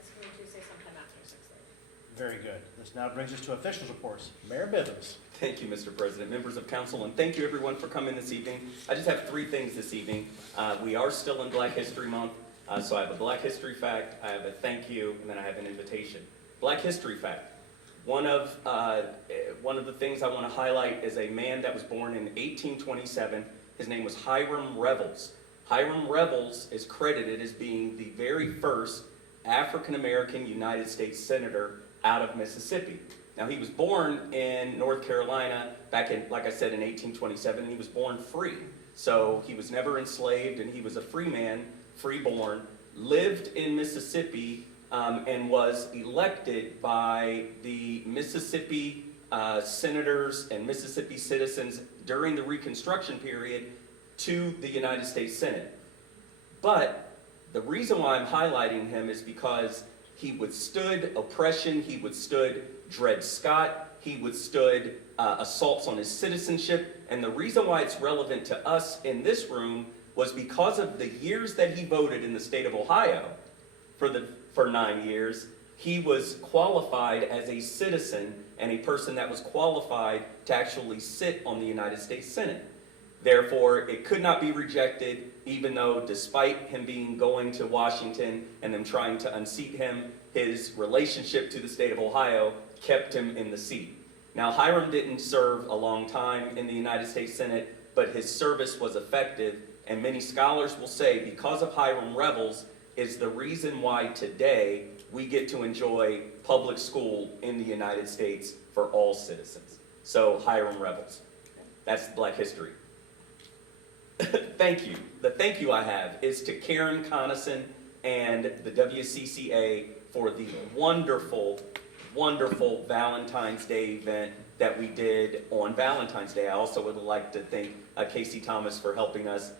this coming Tuesday sometime after 6:30. Very good. This now brings us to officials' reports. Mayor Bivens. Thank you, Mr. President, members of council, and thank you everyone for coming this evening. I just have three things this evening. We are still in Black History Month, so I have a Black History fact, I have a thank you, and then I have an invitation. Black History fact. One of the things I want to highlight is a man that was born in 1827. His name was Hiram Revels. Hiram Revels is credited as being the very first African-American United States Senator out of Mississippi. Now, he was born in North Carolina back in, like I said, in 1827. He was born free. So he was never enslaved, and he was a free man, free-born, lived in Mississippi, and was elected by the Mississippi senators and Mississippi citizens during the Reconstruction period to the United States Senate. But the reason why I'm highlighting him is because he withstood oppression, he withstood Dred Scott, he withstood assaults on his citizenship, and the reason why it's relevant to us in this room was because of the years that he voted in the state of Ohio for 9 years. He was qualified as a citizen and a person that was qualified to actually sit on the United States Senate. Therefore, it could not be rejected, even though despite him going to Washington and them trying to unseat him, his relationship to the state of Ohio kept him in the seat. Now, Hiram didn't serve a long time in the United States Senate, but his service was effective, and many scholars will say because of Hiram Revels is the reason why today we get to enjoy public school in the United States for all citizens. So, Hiram Revels. That's Black History. Thank you. The thank you I have is to Karen Conason and the WCCA for the wonderful, wonderful Valentine's Day event that we did on Valentine's Day. I also would like to thank Casey Thomas for helping us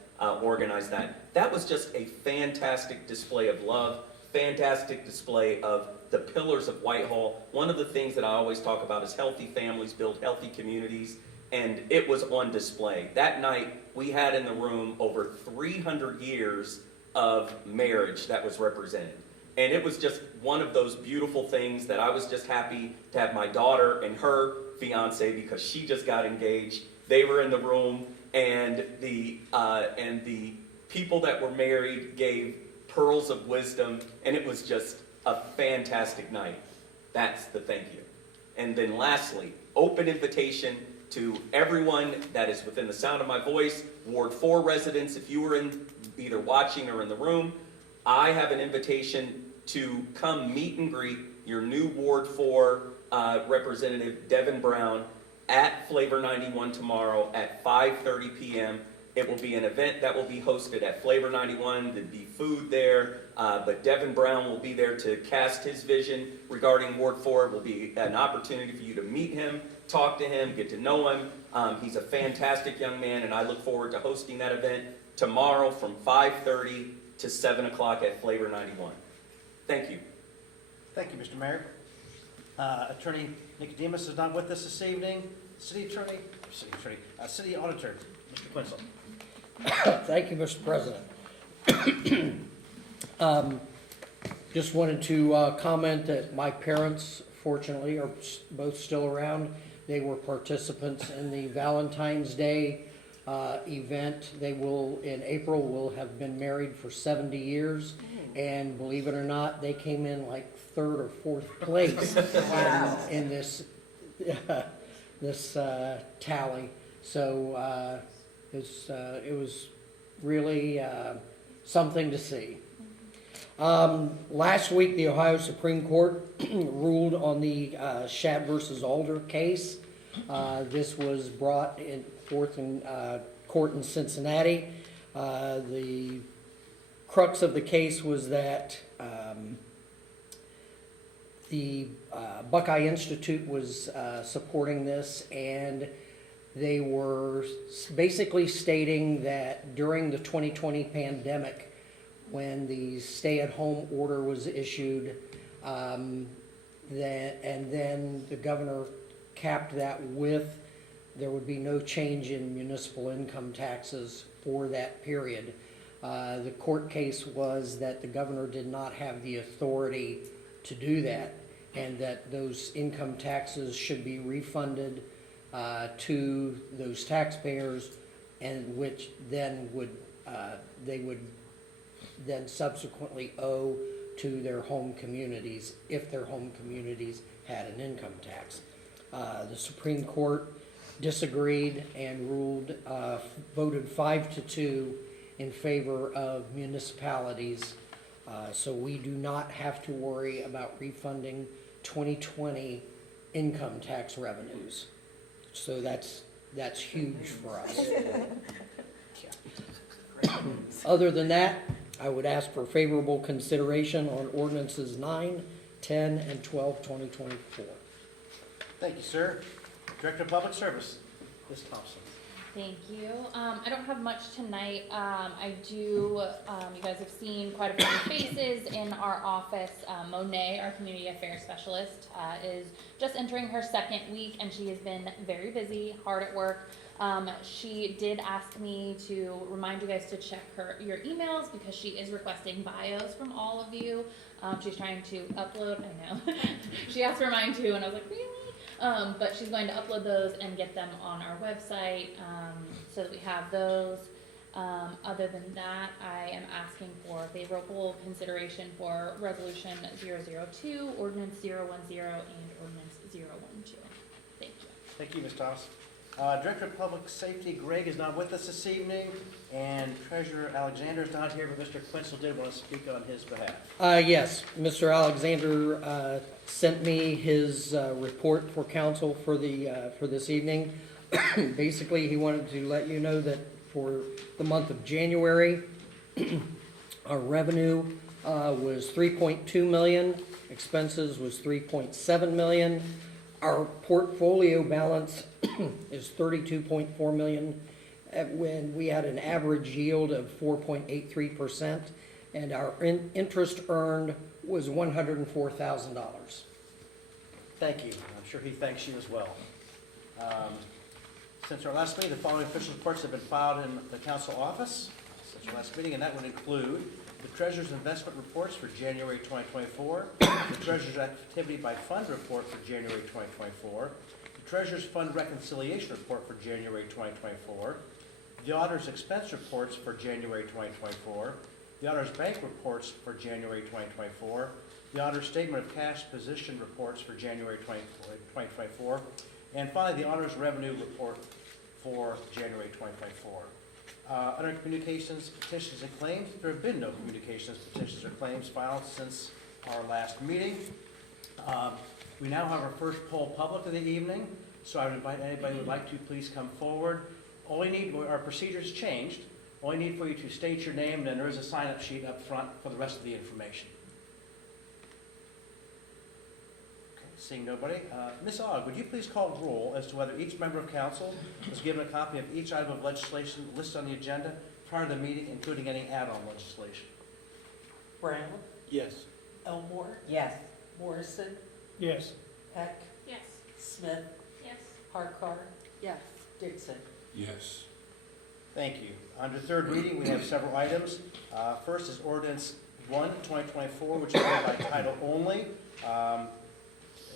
organize that. That was just a fantastic display of love, fantastic display of the pillars of Whitehall. One of the things that I always talk about is healthy families build healthy communities, and it was on display. That night, we had in the room over 300 years of marriage that was represented. And it was just one of those beautiful things that I was just happy to have my daughter and her fiance, because she just got engaged. They were in the room, and the people that were married gave pearls of wisdom, and it was just a fantastic night. That's the thank you. And then lastly, open invitation to everyone that is within the sound of my voice, Ward 4 residents, if you were either watching or in the room, I have an invitation to come meet and greet your new Ward 4 Representative Devin Brown at Flavor 91 tomorrow at 5:30 p.m. It will be an event that will be hosted at Flavor 91. There'll be food there, but Devin Brown will be there to cast his vision regarding Ward 4. It will be an opportunity for you to meet him, talk to him, get to know him. He's a fantastic young man, and I look forward to hosting that event tomorrow from 5:30 to 7 o'clock at Flavor 91. Thank you. Thank you, Mr. Mayor. Attorney Nicodemus is not with us this evening. City Auditor, Mr. Quinzel. Thank you, Mr. President. Just wanted to comment that my parents, fortunately, are both still around. They were participants in the Valentine's Day event. They will, in April, will have been married for 70 years. And believe it or not, they came in like third or fourth place in this tally. So it was really something to see. Last week, the Ohio Supreme Court ruled on the Shad versus Alder case. This was brought forth in court in Cincinnati. The crux of the case was that the Buckeye Institute was supporting this, and they were basically stating that during the 2020 pandemic, when the stay-at-home order was issued, and then the governor capped that with there would be no change in municipal income taxes for that period. The court case was that the governor did not have the authority to do that, and that those income taxes should be refunded to those taxpayers, and which then they would then subsequently owe to their home communities if their home communities had an income tax. The Supreme Court disagreed and ruled, voted 5-2 in favor of municipalities. So we do not have to worry about refunding 2020 income tax revenues. So that's huge for us. Other than that, I would ask for favorable consideration on ordinances 9, 10, and 12, 2024. Thank you, sir. Director of Public Service, Ms. Thompson. Thank you. I don't have much tonight. I do, you guys have seen quite a few faces in our office. Monet, our community affairs specialist, is just entering her second week, and she has been very busy, hard at work. She did ask me to remind you guys to check your emails, because she is requesting bios from all of you. She's trying to upload, I know. She asked for mine too, and I was like, really? But she's going to upload those and get them on our website, so that we have those. Other than that, I am asking for favorable consideration for Resolution 002, Ordinance 010, and Ordinance 012. Thank you. Thank you, Ms. Thompson. Director of Public Safety, Greg, is not with us this evening, and Treasurer Alexander is not here, but Mr. Quinzel did want to speak on his behalf. Yes, Mr. Alexander sent me his report for council for this evening. Basically, he wanted to let you know that for the month of January, our revenue was $3.2 million, expenses was $3.7 million. Our portfolio balance is $32.4 million, when we had an average yield of 4.83%, and our interest earned was $104,000. Thank you. I'm sure he thanks you as well. Since our last meeting, the following official reports have been filed in the council office since our last meeting, and that would include the Treasurer's investment reports for January 2024, the Treasurer's activity by fund report for January 2024, the Treasurer's fund reconciliation report for January 2024, the Auditor's expense reports for January 2024, the Auditor's bank reports for January 2024, the Auditor's statement of cash position reports for January 2024, and finally, the Auditor's revenue report for January 2024. Under communications, petitions, and claims, there have been no communications, petitions, or claims filed since our last meeting. We now have our first poll public of the evening, so I would invite anybody who would like to please come forward. All we need, our procedures changed. All we need for you to state your name, and then there is a sign-up sheet up front for the rest of the information. Seeing nobody, Ms. Ogg, would you please call roll as to whether each member of council was given a copy of each item of legislation listed on the agenda prior to the meeting, including any add-on legislation? Brown, Yes. Elmore, Yes. Morrison, Yes. Peck, Yes. Smith, Yes. Harkar, Yes. Dixon. Yes. Thank you. Under third reading, we have several items. First is ordinance 1, 2024, which is read by title only.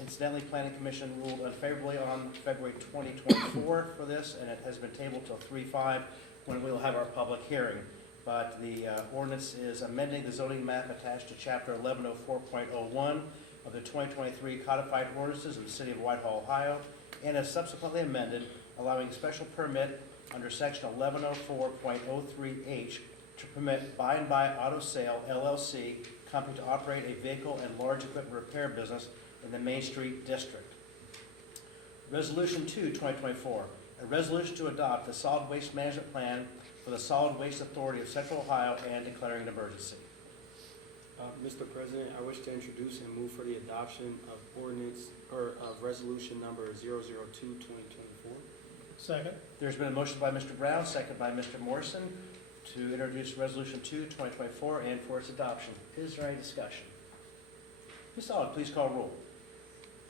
Incidentally, Planning Commission ruled unfavorably on February 2024 for this, and it has been tabled till 3/5, when we will have our public hearing. But the ordinance is amending the zoning map attached to Chapter 1104.01 of the 2023 codified ordinances of the City of Whitehall, Ohio, and is subsequently amended, allowing special permit under Section 1104.03H to permit By and By Auto Sale LLC company to operate a vehicle and large equipment repair business in the Main Street District. Resolution 2, 2024, a resolution to adopt the solid waste management plan for the Solid Waste Authority of Central Ohio and declaring an emergency. Mr. President, I wish to introduce and move for the adoption of ordinance, or of resolution number 002-2024. Second. There's been a motion by Mr. Brown, second by Mr. Morrison, to introduce Resolution 2, 2024, and for its adoption. Is there any discussion? Ms. Aug, please call roll.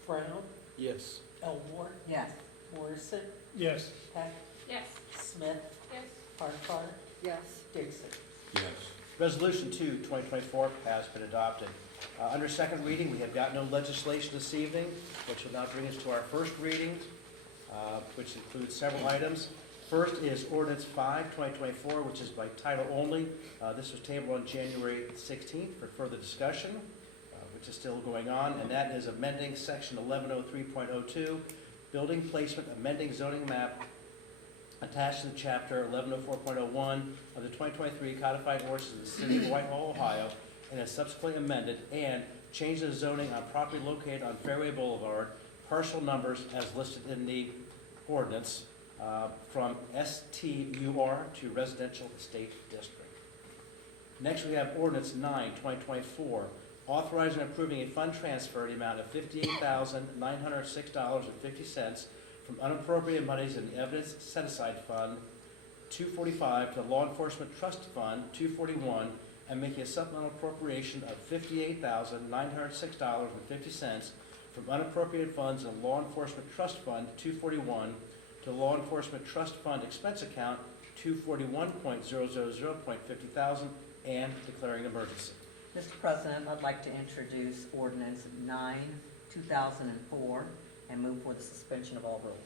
Brown, Yes. Elmore, Yes. Morrison, Yes. Peck, Yes. Smith, Yes. Harkar, Yes. Dixon. Yes. Resolution 2, 2024 has been adopted. Under second reading, we have got no legislation this evening, which will now bring us to our first reading, which includes several items. First is ordinance 5, 2024, which is by title only. This was tabled on January 16th for further discussion, which is still going on, and that is amending section 1103.02, building placement, amending zoning map attached to chapter 1104.01 of the 2023 codified ordinances of the City of Whitehall, Ohio, and is subsequently amended, and change the zoning on property located on Fairway Boulevard, parcel numbers as listed in the ordinance, from STUR to Residential Estate District. Next, we have ordinance 9, 2024, authorizing and approving a fund transfer in the amount of $58,906.50 from unappropriated monies in the Evidence Set-Aside Fund 245 to the Law Enforcement Trust Fund 241, and making a supplemental appropriation of $58,906.50 from unappropriated funds in the Law Enforcement Trust Fund 241 to the Law Enforcement Trust Fund expense account 241.000.50,000 and declaring an emergency. Mr. President, I'd like to introduce ordinance 9, 2004, and move for the suspension of all rules.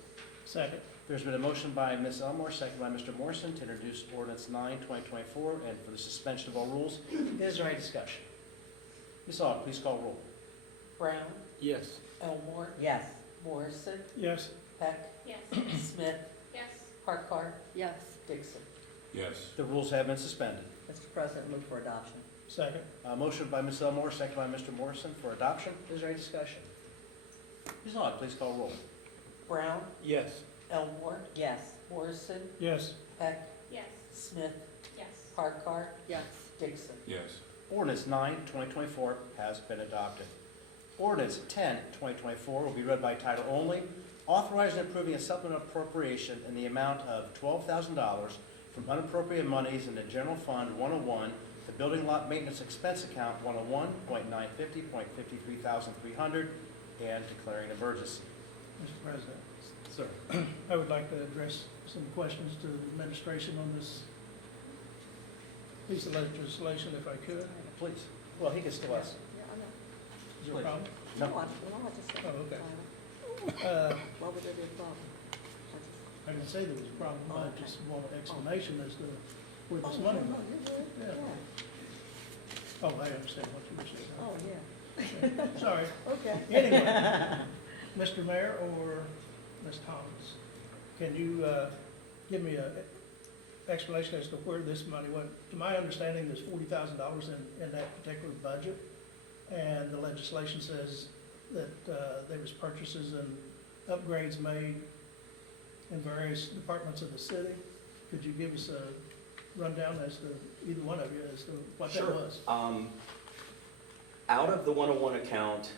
Second. There's been a motion by Ms. Elmore, second by Mr. Morrison, to introduce ordinance 9, 2024, and for the suspension of all rules. Is there any discussion? Ms. Aug, please call roll. Brown, Yes. Elmore, Yes. Morrison, Yes. Peck, Yes. Smith, Yes. Harkar, Yes. Dixon. Yes. The rules have been suspended. Mr. President, move for adoption. Second. Motion by Ms. Elmore, second by Mr. Morrison for adoption. Is there any discussion? Ms. Aug, please call roll. Brown, Yes. Elmore, Yes. Morrison, Yes. Peck, Yes. Smith, Yes. Harkar, Yes. Dixon. Yes. Ordinance 9, 2024 has been adopted. Ordinance 10, 2024 will be read by title only, authorizing and approving a supplemental appropriation in the amount of $12,000 from unappropriated monies in the General Fund 101, the Building Lot Maintenance Expense Account 101.950.53,300, and declaring an emergency. Mr. President, Sir. I would like to address some questions to the administration on this piece of legislation, if I could. Please. Well, he can still ask. Yeah, I know. Is there a problem? No. I just said. Oh, okay. What would there be a problem? I didn't say there was a problem, I just want an explanation as to where this money went. Yeah. Oh, I understand what you were saying. Oh, yeah. Sorry. Okay. Anyway, Mr. Mayor or Ms. Thomas, can you give me an explanation as to where this money went? To my understanding, there's $40,000 in that particular budget, and the legislation says that there was purchases and upgrades made in various departments of the city. Could you give us a rundown as to, either one of you, as to what that was? Out of the 101 account,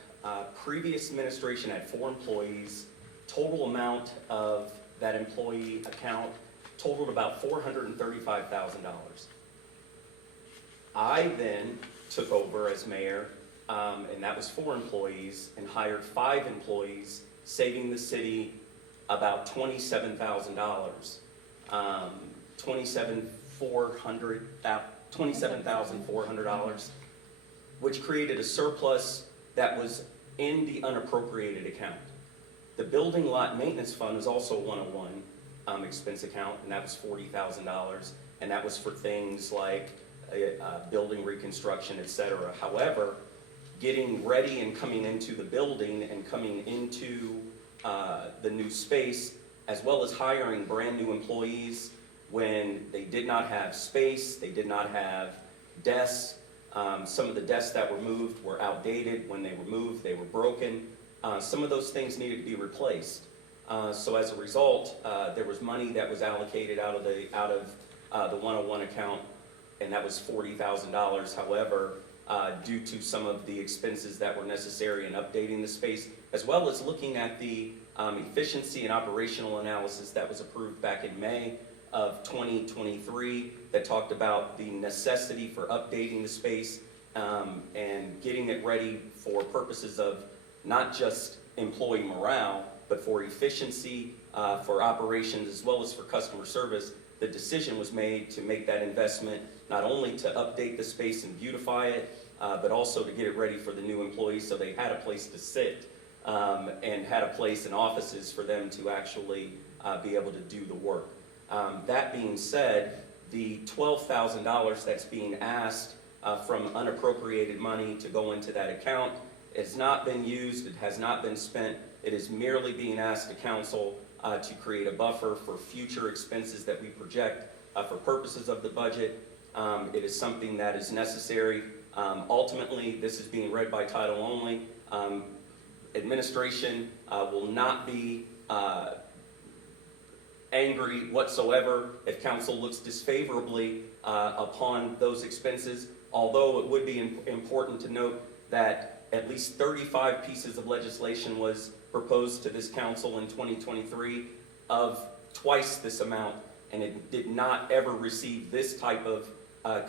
previous administration had 4 employees. Total amount of that employee account totaled about $435,000. I then took over as mayor, and that was 4 employees, and hired 5 employees, saving the city about $27,400, $27,400, which created a surplus that was in the unappropriated account. The building lot maintenance fund was also a 101 expense account, and that was $40,000, and that was for things like building reconstruction, et cetera. However, getting ready and coming into the building and coming into the new space, as well as hiring brand new employees when they did not have space, they did not have desks. Some of the desks that were moved were outdated. When they were moved, they were broken. Some of those things needed to be replaced. So as a result, there was money that was allocated out of the 101 account, and that was $40,000. However, due to some of the expenses that were necessary in updating the space, as well as looking at the efficiency and operational analysis that was approved back in May of 2023 that talked about the necessity for updating the space and getting it ready for purposes of not just employee morale, but for efficiency, for operations, as well as for customer service. The decision was made to make that investment, not only to update the space and beautify it, but also to get it ready for the new employees so they had a place to sit and had a place in offices for them to actually be able to do the work. That being said, the $12,000 that's being asked from unappropriated money to go into that account has not been used, it has not been spent. It is merely being asked to council to create a buffer for future expenses that we project for purposes of the budget. It is something that is necessary. Ultimately, this is being read by title only. Administration will not be angry whatsoever if council looks disfavorably upon those expenses, although it would be important to note that at least 35 pieces of legislation was proposed to this council in 2023 of twice this amount, and it did not ever receive this type of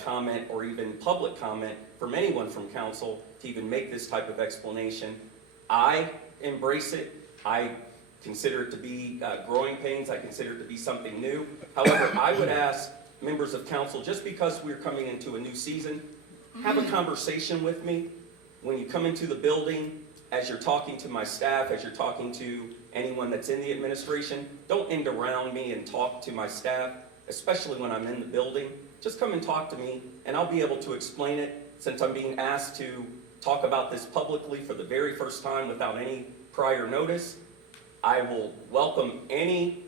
comment or even public comment from anyone from council to even make this type of explanation. I embrace it. I consider it to be growing pains. I consider it to be something new. However, I would ask members of council, just because we're coming into a new season, have a conversation with me when you come into the building, as you're talking to my staff, as you're talking to anyone that's in the administration. Don't end around me and talk to my staff, especially when I'm in the building. Just come and talk to me, and I'll be able to explain it. Since I'm being asked to talk about this publicly for the very first time without any prior notice, I will welcome any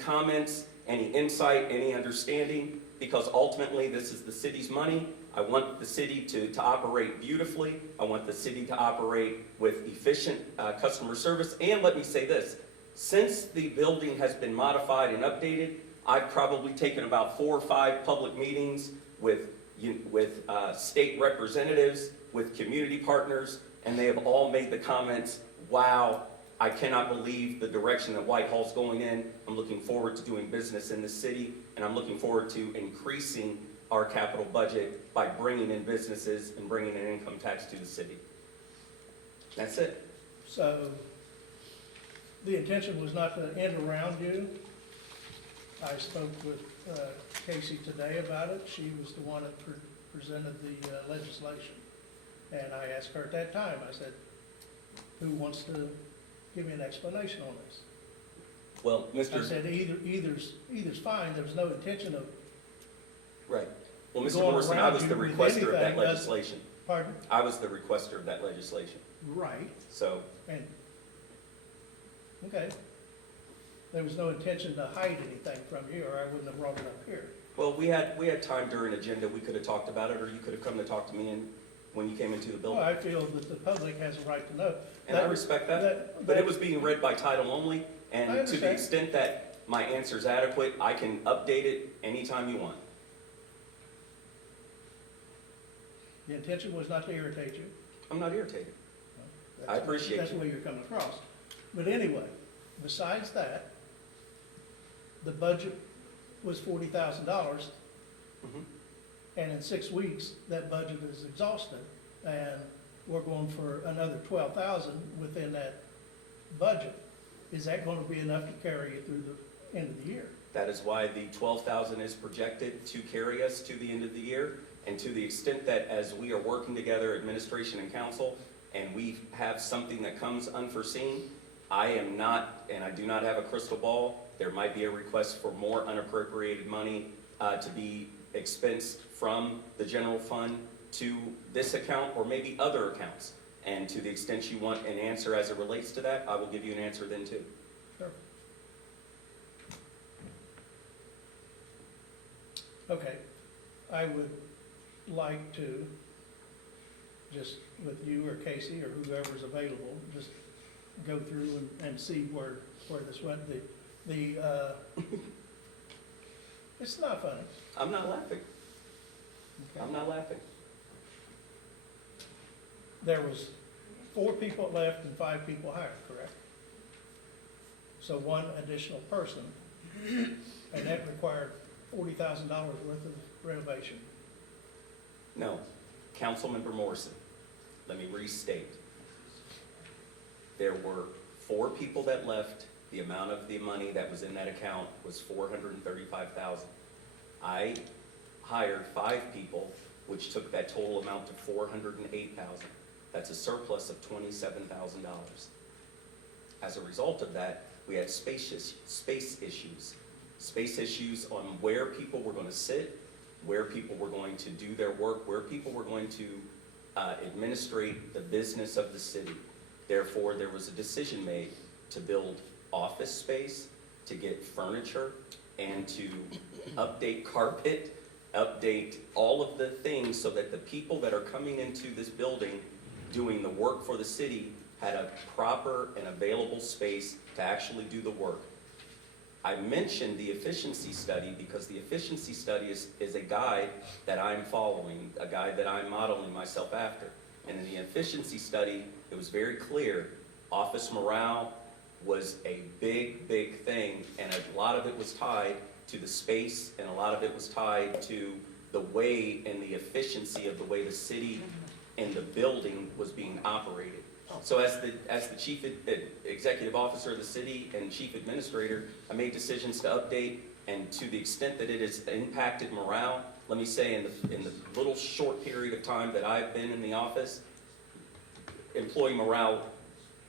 comments, any insight, any understanding, because ultimately this is the city's money. I want the city to operate beautifully. I want the city to operate with efficient customer service. And let me say this, since the building has been modified and updated, I've probably taken about 4 or 5 public meetings with state representatives, with community partners, and they have all made the comments, wow, I cannot believe the direction that Whitehall's going in. I'm looking forward to doing business in the city, and I'm looking forward to increasing our capital budget by bringing in businesses and bringing in income tax to the city. That's it. So the intention was not to end around you. I spoke with Casey today about it. She was the one that presented the legislation. And I asked her at that time, I said, who wants to give me an explanation on this? Well, I said, either's fine. There was no intention of. Right. Well, Mr. Going Morrison, I around was the you with requester of that anything, legislation. Pardon? I was the requester of that legislation. Right. So, And, okay. There was no intention to hide anything from you, or I wouldn't have brought it up here. well, we had time during agenda. We could have talked about it, or you could have come to talk to me when you came into the Well, building. I feel that the public has a right to know. And I respect that, but it was being read by title only, I and to the understand. extent that my answer's adequate, I can update it anytime you want. The intention was not to irritate you. I'm not irritated. That's- I appreciate That's the you. way you're coming across. But anyway, besides that, the budget was $40,000. Mhm. and in 6 weeks, that budget is exhausted, and we're going for another 12,000 within that budget. Is that gonna be enough to carry you through the end of the year? That is why the 12,000 is projected to carry us to the end of the year. And to the extent that as we are working together, administration and council, and we have something that comes unforeseen, I am not, and I do not have a crystal ball. There might be a request for more unappropriated money to be expensed from the general fund to this account or maybe other accounts. And to the extent you want an answer as it relates to that, I will give you an answer then too. Sure. Okay, I would like to, just with you or Casey or whoever's available, just go through and see where this went. It's not funny. I'm not laughing. I'm not laughing. There was 4 people left and 5 people hired, correct? So 1 additional person, and that required $40,000 worth of renovation. No. Councilmember Morrison, let me restate. There were 4 people that left. The amount of the money that was in that account was $435,000. I hired 5 people, which took that total amount to $408,000. That's a surplus of $27,000. As a result of that, we had space issues. Space issues on where people were going to sit, where people were going to do their work, where people were going to administrate the business of the city. Therefore, there was a decision made to build office space, to get furniture, and to update carpet, update all of the things so that the people that are coming into this building doing the work for the city had a proper and available space to actually do the work. I mentioned the efficiency study because the efficiency study is a guide that I'm following, a guide that I'm modeling myself after. And in the efficiency study, it was very clear office morale was a big, big thing, and a lot of it was tied to the space, and a lot of it was tied to the way and the efficiency of the way the city and the building was being operated. So as the chief executive officer of the city and chief administrator, I made decisions to update, and to the extent that it has impacted morale, let me say in the little short period of time that I've been in the office, employee morale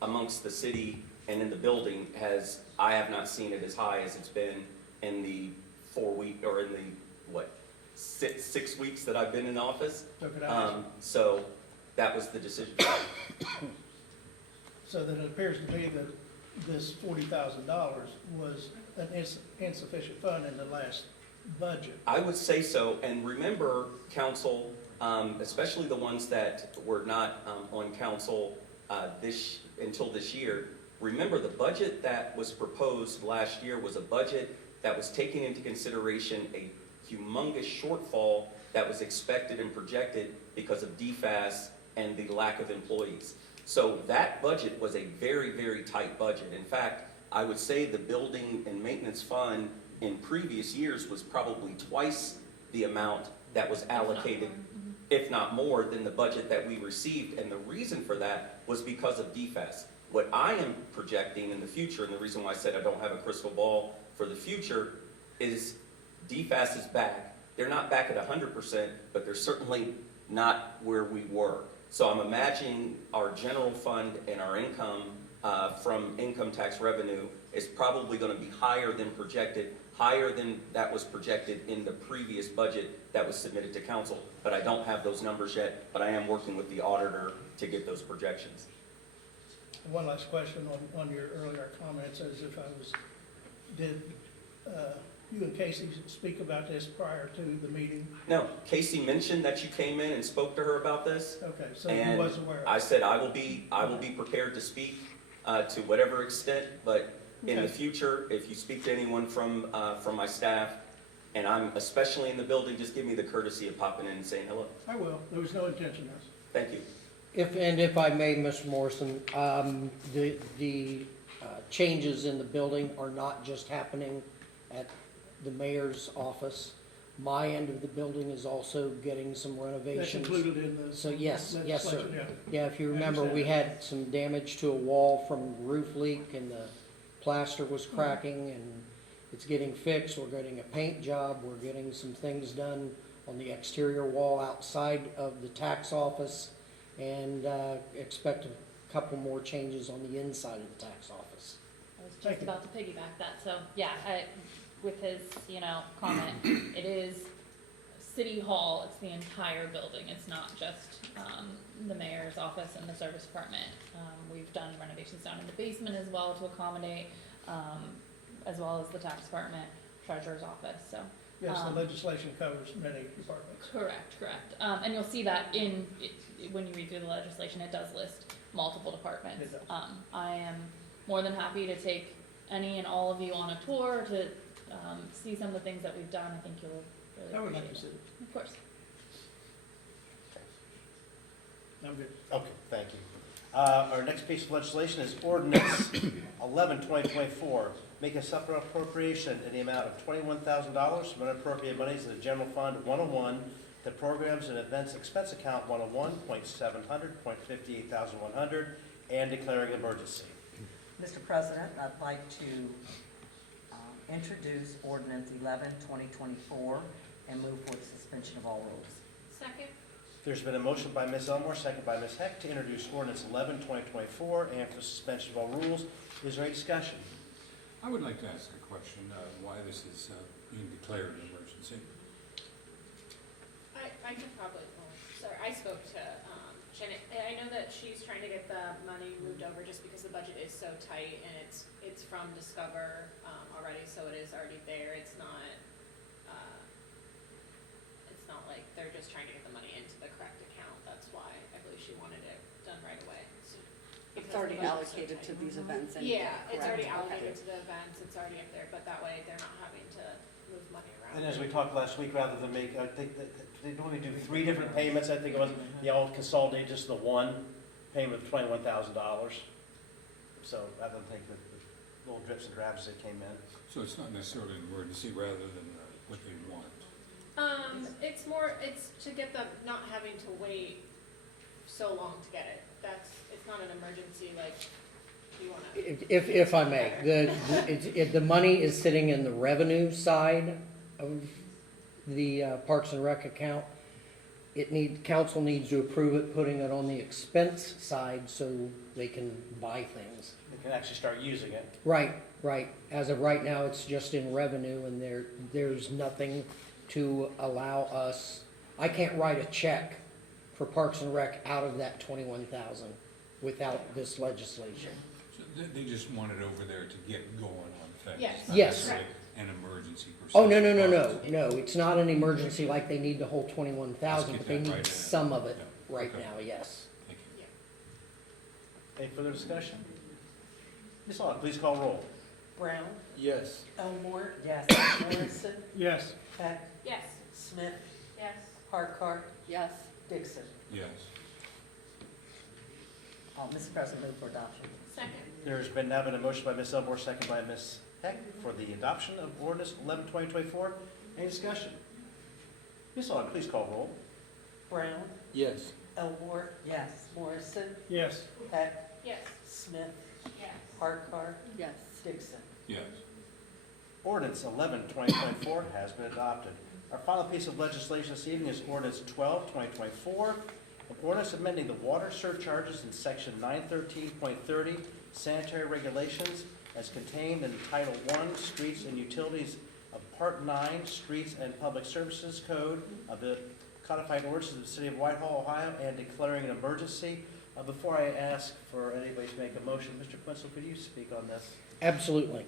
amongst the city and in the building I have not seen it as high as it's been in the 4 week, or in the, 6 weeks that I've been in office. So that was the decision. So then it appears to me that this $40,000 was an insufficient fund in the last budget. I would say so, and remember, council, especially the ones that were not on council until this year, remember the budget that was proposed last year was a budget that was taking into consideration a humongous shortfall that was expected and projected because of DFAS and the lack of employees. So that budget was a very, very tight budget. In fact, I would say the building and maintenance fund in previous years was probably twice the amount that was allocated, if not more, than the budget that we received. And the reason for that was because of DFAS. What I am projecting in the future, and the reason why I said I don't have a crystal ball for the future, is DFAS is back. They're not back at 100%, but they're certainly not where we were. So I'm imagining our general fund and our income from income tax revenue is probably going to be higher than projected, higher than that was projected in the previous budget that was submitted to council. But I don't have those numbers yet, but I am working with the auditor to get those projections. One last question on your earlier comments, as if did you and Casey speak about this prior to the meeting? No, Casey mentioned that you came in and spoke to her about this. Okay, so he was aware of it. I said I will be prepared to speak to whatever extent, but in the future, if you speak to anyone from my staff, and I'm especially in the building, just give me the courtesy of popping in and saying hello. I will. There was no intention there. Thank you. If I may, Mr. Morrison, the changes in the building are not just happening at the mayor's office. My end of the building is also getting some That's renovations. included in the. So yes, yes, sir. legislation, Yeah, if you I remember, we understand. had some damage to a wall from roof leak and the plaster was cracking and it's getting fixed. We're getting a paint job. We're getting some things done on the exterior wall outside of the tax office and expect a couple more changes on the inside of the tax office. I was Thank just you. about to piggyback that, so, yeah, with his, comment, it is City Hall, it's the entire building, it's not just, the mayor's office and the service department. We've done renovations down in the basement as well to accommodate, as well as the tax department, treasurer's office, so. Yes, the legislation covers many departments. Correct. And you'll see that when you read through the legislation, it does list multiple departments. It does. I am more than happy to take any and all of you on a tour to, see some of the things that we've done. I think you'll really I would like to appreciate see it. it. Of course. I'm good. Okay, thank you. Our next piece of legislation is ordinance 11/2024, make a separate appropriation in the amount of $21,000 from unappropriated monies in the General Fund 101, the Programs and Events Expense Account 101.700.58,100, and declaring an emergency. Mr. President, I'd like to introduce ordinance 11/2024 and move for the suspension of all rules. Second? There's been a motion by Ms. Elmore, second by Ms. Heck, to introduce ordinance 11/2024 and for suspension of all rules. Is there any discussion? I would like to ask a question, why this is being declared an emergency. I could probably, sorry, I spoke to, Janet, and I know that she's trying to get the money moved over just because the budget is so tight and it's from Discover, already, so it is already there. It's not like they're just trying to get the money into the correct account. That's why I believe she wanted it done right away. It's already allocated to these events anyway. Yeah, it's already correct? allocated to the events, it's already up there, but that way they're not having to move money around. And as we talked last week, rather than make, I think that they normally do 3 different payments. I think it was, they all consolidate just the one payment of $21,000. So I don't think that the little drips and drabs that came in. So it's not necessarily an emergency rather than what they want. It's to get them not having to wait so long to get it. It's not an emergency, like, you wanna. If I may, the money is sitting in the revenue side of the Parks and Rec account. Council needs to approve it, putting it on the expense side so they can buy things. They can actually start using it. Right. As of right now, it's just in revenue and there's nothing to allow us, I can't write a check for Parks and Rec out of that 21,000 without this legislation. So they just want it over there to get going on things. Yes. not Yes. necessarily An emergency per se. Oh, no, it's not an emergency like they need the whole 21,000, but they Just get that need right in. some of it Yeah. right Okay. now, yes. Thank you. Any further discussion? Ms. Aug, please call roll. Brown, Yes. Elmore. Yes. Morrison, Yes, Heck, Yes. Smith, Yes. Harkart, Yes, Dixon. Yes. Mr. President, move for adoption. Second? There's been now been a motion by Ms. Elmore, second by Ms. Heck for the adoption of ordinance 11/2024. Any discussion? Ms. Aug, please call roll. Brown, Yes. Elmore. Yes. Morrison, yes, Heck, Yes. Smith, Yes. Harkart, yes. Dixon. Yes. Ordinance 11/2024 has been adopted. Our final piece of legislation this evening is ordinance 12/2024, an ordinance amending the water surcharges in section 913.30 sanitary regulations as contained in Title I, Streets and Utilities of Part 9, Streets and Public Services Code of the codified ordinances of the City of Whitehall, Ohio, and declaring an emergency. Before I ask for anybody to make a motion, Mr. Quinzel, could you speak on this? Absolutely.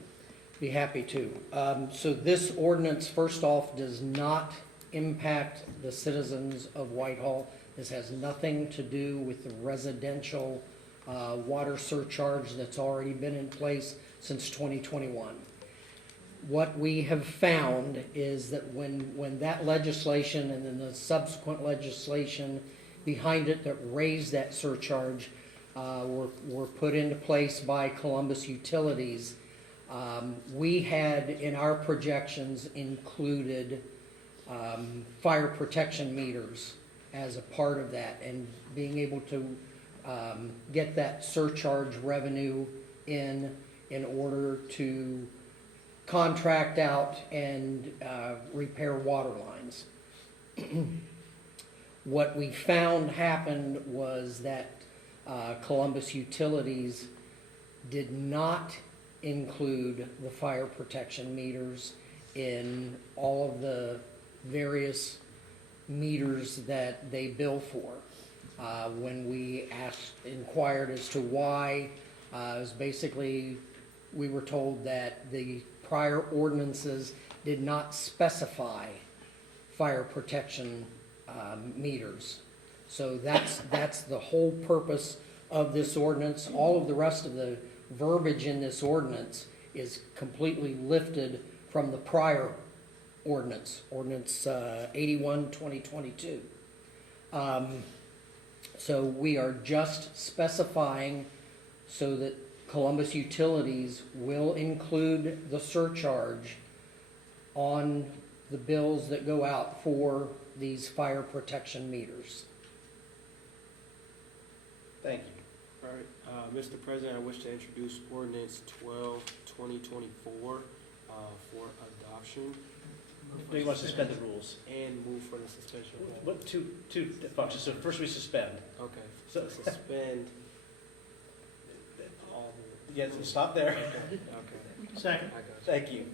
Be happy to. So this ordinance, first off, does not impact the citizens of Whitehall. This has nothing to do with the residential water surcharge that's already been in place since 2021. What we have found is that when that legislation and then the subsequent legislation behind it that raised that surcharge were put into place by Columbus Utilities, we had in our projections included fire protection meters as a part of that, and being able to get that surcharge revenue in order to contract out and repair water lines. What we found happened was that Columbus Utilities did not include the fire protection meters in all of the various meters that they bill for. When we inquired as to why, it was basically, we were told that the prior ordinances did not specify fire protection meters. So that's the whole purpose of this ordinance. All of the rest of the verbiage in this ordinance is completely lifted from the prior ordinance, Ordinance 81, 2022. So we are just specifying so that Columbus Utilities will include the surcharge on the bills that go out for these fire protection meters. Thank you. All right, Mr. President, I wish to introduce ordinance 12, 2024, for adoption. Do you want to suspend the rules? And move for the suspension. What, two functions, so first we suspend. Okay, So, suspend all yeah, so stop there. okay, Second. I got you. Thank you.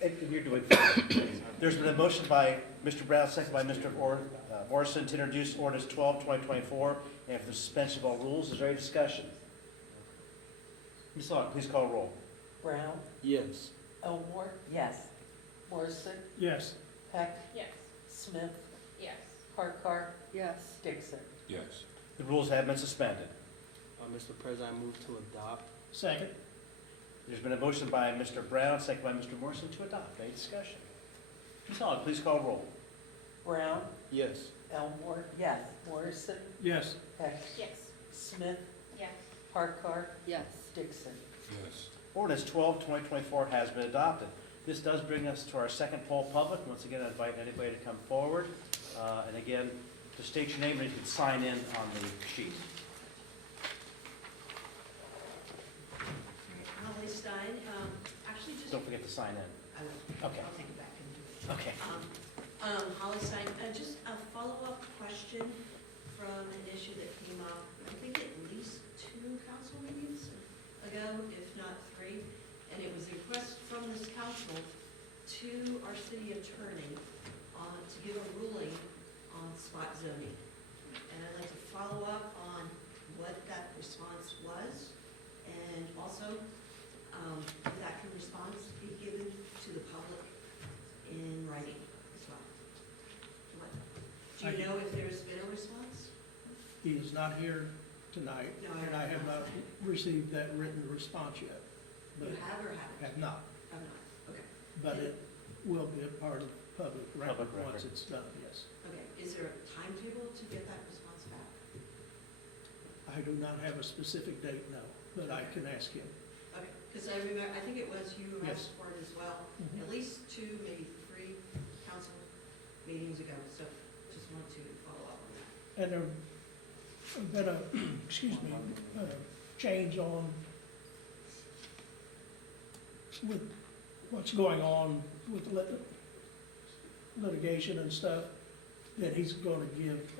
Yeah. And you're doing fine. There's been a motion by Mr. Brown, second by Mr. Morrison to introduce ordinance 12, 2024, and for the suspension of all rules. Is there any discussion? Ms. Aug, please call roll. Brown, Yes. Elmore, yes. Morrison, Yes. Peck, Yes. Smith, Yes. Harkar, Yes. Dixon. Yes. The rules have been suspended. Mr. President, I move to adopt. Second. There's been a motion by Mr. Brown, second by Mr. Morrison to adopt. Any discussion? Ms. Aug, please call roll. Brown, Yes. Elmore, yes. Morrison, Yes. Peck, Yes. Smith, Yes. Harkar, Yes. Dixon. Yes. Ordinance 12, 2024 has been adopted. This does bring us to our second poll public. Once again, I invite anybody to come forward. And again, to state your name, and you can sign in on the sheet. Holly Stein, actually just, Don't forget to sign in. I will, Okay. I'll take it back and do it. Okay. Holly Stein, just a follow-up question from an issue that came up, I think at least 2 council meetings ago, if not 3. And it was a request from this council to our city attorney to give a ruling on spot zoning. And I'd like to follow up on what that response was, and also, if that response be given to the public in writing as well. Do you know if there's been a response? He is not here tonight, No, and I have not received that written response yet. But You have or haven't? have not, Have not, okay. but it will be a part of public record Public once record. it's done, yes. Okay, is there a timetable to get that response back? I do not have a specific date, no, but I can ask him. Okay, because I remember, I think it was you who Yes. asked for it as well, Mhm. at least 2, maybe 3 council meetings ago, so just want to follow up on that. And there been a, excuse me, change on with what's going on with litigation and stuff, that he's going to give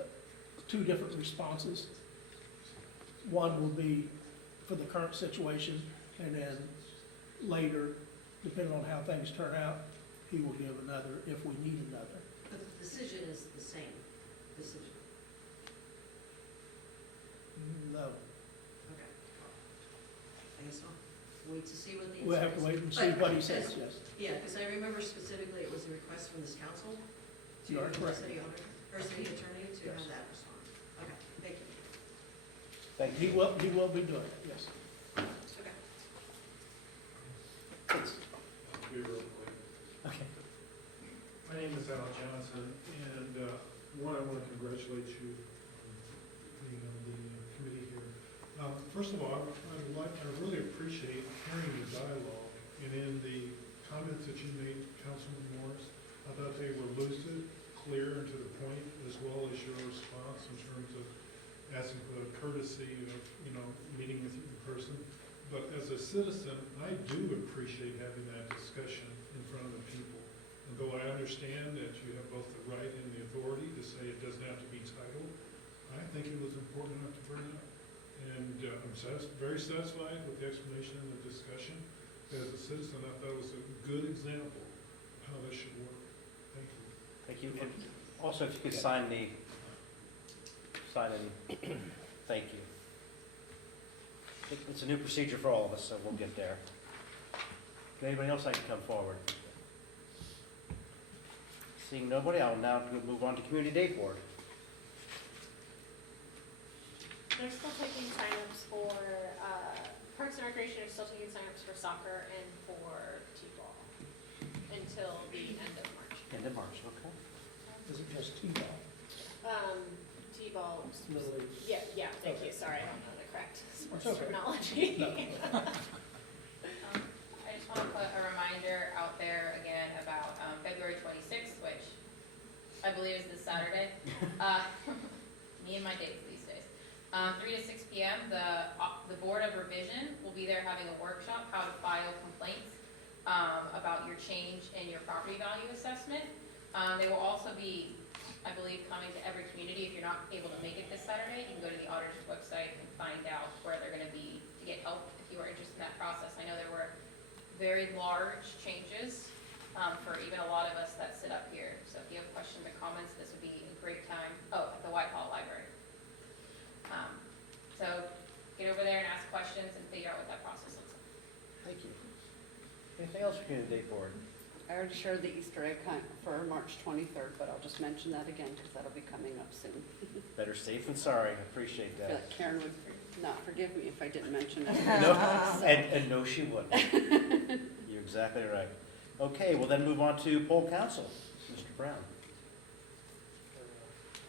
2 different responses. One will be for the current situation, and then later, depending on how things turn out, he will give another if we need another. But the decision is the same decision. No, Okay. I guess I'll wait to see what the answer is. we'll have to wait and see what he says, yes. Yeah, because I remember specifically it was a request from this council to You are the correct. city auditor, or city attorney to Yes. have that response. Okay, thank you. Thank He you. will be doing it, yes. Okay. Please. I'll be real quick. Okay. My name is Al Johnson, and one, I want to congratulate you on being on the committee here. First of all, I really appreciate hearing the dialogue, and in the comments that you made, Councilman Morris, I thought they were lucid, clear, and to the point, as well as your response in terms of asking for the courtesy of, meeting with you in person. But as a citizen, I do appreciate having that discussion in front of the people. And though I understand that you have both the right and the authority to say it doesn't have to be titled, I think it was important enough to bring up. And I'm very satisfied with the explanation and the discussion. As a citizen, I thought it was a good example of how this should work. Thank you. Thank you. And also, if you could sign in, thank you. It's a new procedure for all of us, so we'll get there. Anybody else like to come forward? Seeing nobody, I'll now move on to Community Day Board. They're still taking signups for, Parks and Recreation is still taking signups for soccer and for T-ball until the end of March. End of March, okay. Is it just T-ball? T-ball, Little League? yeah, thank you, sorry, I don't know the correct sports It's okay. terminology. No. I just want to put a reminder out there again about February 26th, which I believe is this Saturday. Me and my dates these days. 3 to 6 p.m., the Board of Revision will be there having a workshop, how to file complaints about your change in your property value assessment. They will also be, I believe, coming to every community. If you're not able to make it this Saturday, you can go to the auditor's website and find out where they're going to be to get help if you are interested in that process. I know there were very large changes for even a lot of us that sit up here. So if you have questions or comments, this would be a great time. Oh, at the Whitehall Library. So get over there and ask questions and figure out what that process looks like. Thank you. Anything else for Community Day Board? I already shared the Easter egg hunt for March 23rd, but I'll just mention that again because that'll be coming up soon. Better safe than sorry. I appreciate I feel that. like Karen would not forgive me if I didn't mention it. No, and no, she wouldn't. You're exactly right. Okay, we'll then move on to poll council. Mr. Brown.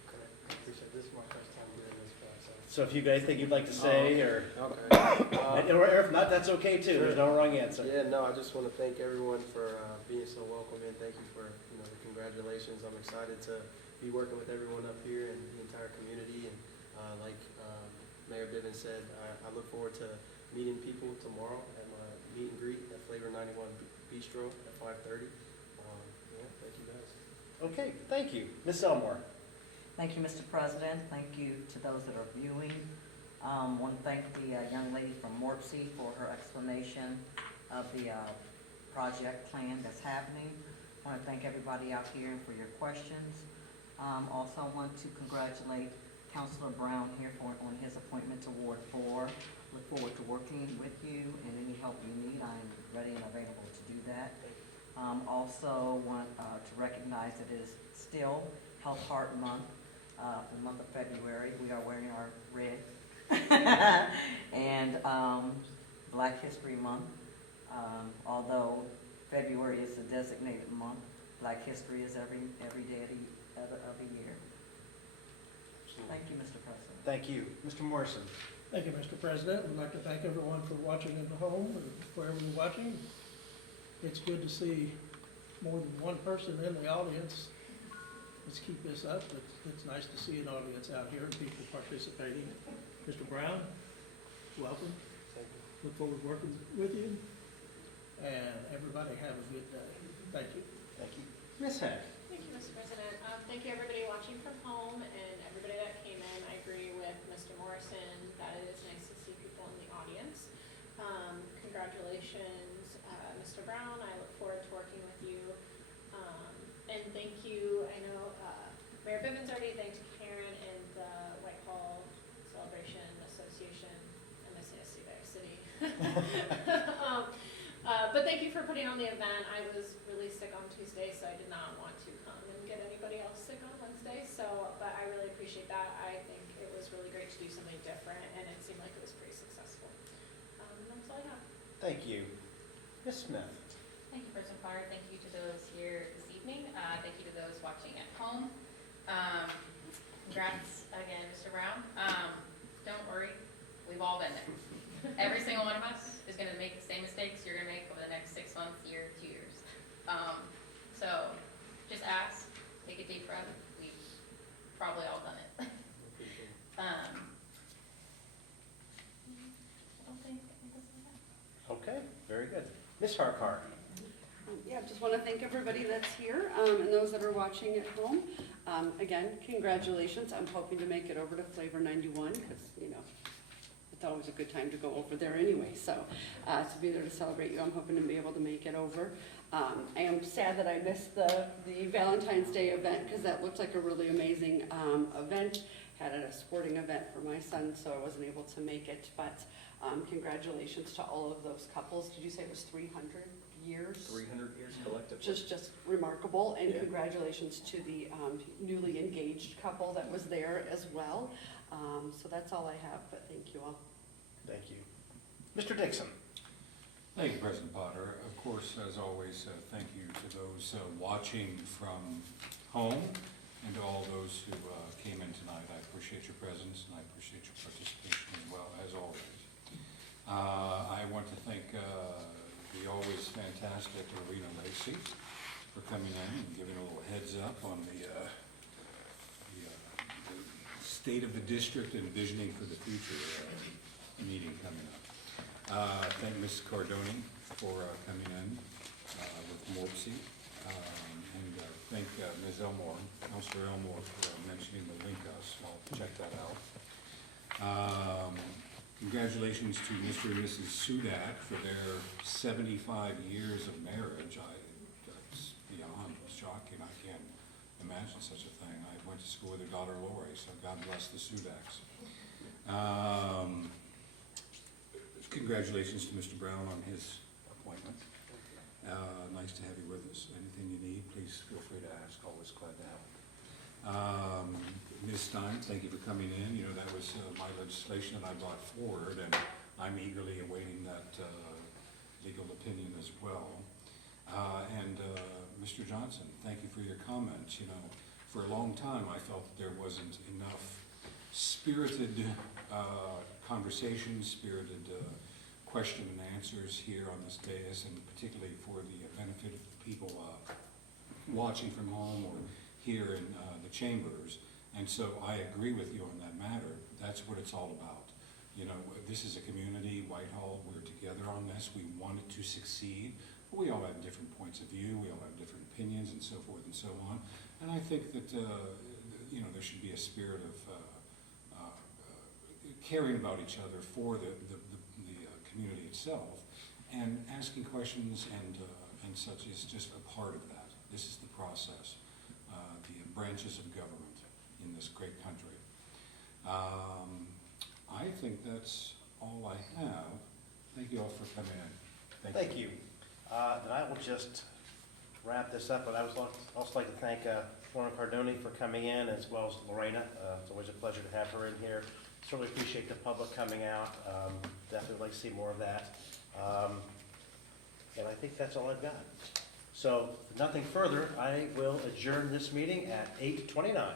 Okay, I appreciate this is my first time doing this, So if you guys think you'd like to say, or, Okay. or if not, that's okay too. There's no wrong answer. Yeah, no, I just want to thank everyone for being so welcoming. Thank you for, the congratulations. I'm excited to be working with everyone up here and the entire community. And like Mayor Bivens said, I look forward to meeting people tomorrow at my meet and greet at Flavor 91 Bistro at 5:30. Yeah, thank you guys. Okay, thank you. Ms. Elmore. Thank you, Mr. President. Thank you to those that are viewing. Want to thank the young lady from Morpsey for her explanation of the project plan that's happening. Want to thank everybody out here for your questions. Also want to congratulate Councilor Brown here on his appointment to Ward 4. Look forward to working with you and any help you need. I'm ready and available to do that. Also want to recognize that it is still Health Heart Month, the month of February. We are wearing our red. And Black History Month. Although February is the designated month, Black History is every day of the year. Thank you, Mr. President. Thank you. Mr. Morrison. Thank you, Mr. President. I'd like to thank everyone for watching at home, and wherever you're watching. It's good to see more than one person in the audience. Let's keep this up. It's nice to see an audience out here and people participating. Mr. Brown, welcome. Thank you. Look forward to working with you. And everybody have a good day. Thank you. Thank you. Ms. Heck. Thank you, Mr. President. Thank you, everybody watching from home and everybody that came in. I agree with Mr. Morrison that it is nice to see people in the audience. Congratulations, Mr. Brown. I look forward to working with you. And thank you, I know Mayor Bivens already thanked Karen and the Whitehall Celebration Association, MSASC Bay City. But thank you for putting on the event. I was really sick on Tuesday, so I did not want to come and get anybody else sick on Wednesday. But I really appreciate that. I think it was really great to do something different, and it seemed like it was pretty successful. That's all I have. Thank you. Ms. Smith. Thank you, President Potter. Thank you to those here this evening. Thank you to those watching at home. Congrats again, Mr. Brown. Don't worry, we've all been there. Every single one of us is going to make the same mistakes you're going to make over the next 6 months, year, 2 years. So just speak for, we've probably all done it. I don't think this is it. Okay, very good. Ms. Harkar? Yeah, just want to thank everybody that's here, and those that are watching at home. Again, congratulations. I'm hoping to make it over to Flavor 91, because, it's always a good time to go over there anyway. So, to be there to celebrate you, I'm hoping to be able to make it over. I am sad that I missed the Valentine's Day event, because that looked like a really amazing event. Had a sporting event for my son, so I wasn't able to make it. But congratulations to all of those couples. Did you say it was 300 years? 300 years collectively. Just remarkable, and Yeah. congratulations to the newly engaged couple that was there as well. So that's all I have, but thank you all. Thank you. Mr. Dixon? Thank you, President Potter. Of course, as always, thank you to those watching from home and to all those who came in tonight. I appreciate your presence and I appreciate your participation as well, as always. I want to thank the always fantastic Lorena Lacey for coming in and giving a little heads up on the state of the district and visioning for the future meeting coming up. Thank Ms. Cardoni for coming in with Morpsey. And thank Ms. Elmore, Councilor Elmore, for mentioning the link us. I'll check that out. Congratulations to Mr. and Mrs. Sudak for their 75 years of marriage. That's beyond shocking. I can't imagine such a thing. I went to school with their daughter Lori, so God bless the Sudaks. Congratulations to Mr. Brown on his appointment. Nice to have you with us. Anything you need, please feel free to ask. Always glad to help. Ms. Stein, thank you for coming in. That was my legislation that I brought forward, and I'm eagerly awaiting that legal opinion as well. And Mr. Johnson, thank you for your comments. For a long time, I felt that there wasn't enough spirited conversation, spirited question and answers here on this dais, and particularly for the benefit of the people watching from home or here in the chambers. And so I agree with you on that matter. That's what it's all about. This is a community, Whitehall, we're together on this. We want it to succeed. We all have different points of view. We all have different opinions and so forth and so on. And I think that, there should be a spirit of caring about each other for the community itself. And asking questions and such is just a part of that. This is the process, the branches of government in this great country. I think that's all I have. Thank you all for coming in. Thank you. Then I will just wrap this up, but I would also like to thank Lauren Cardoni for coming in, as well as Lorena. It's always a pleasure to have her in here. Certainly appreciate the public coming out. Definitely like to see more of that. And I think that's all I've got. So, if nothing further, I will adjourn this meeting at 8:29.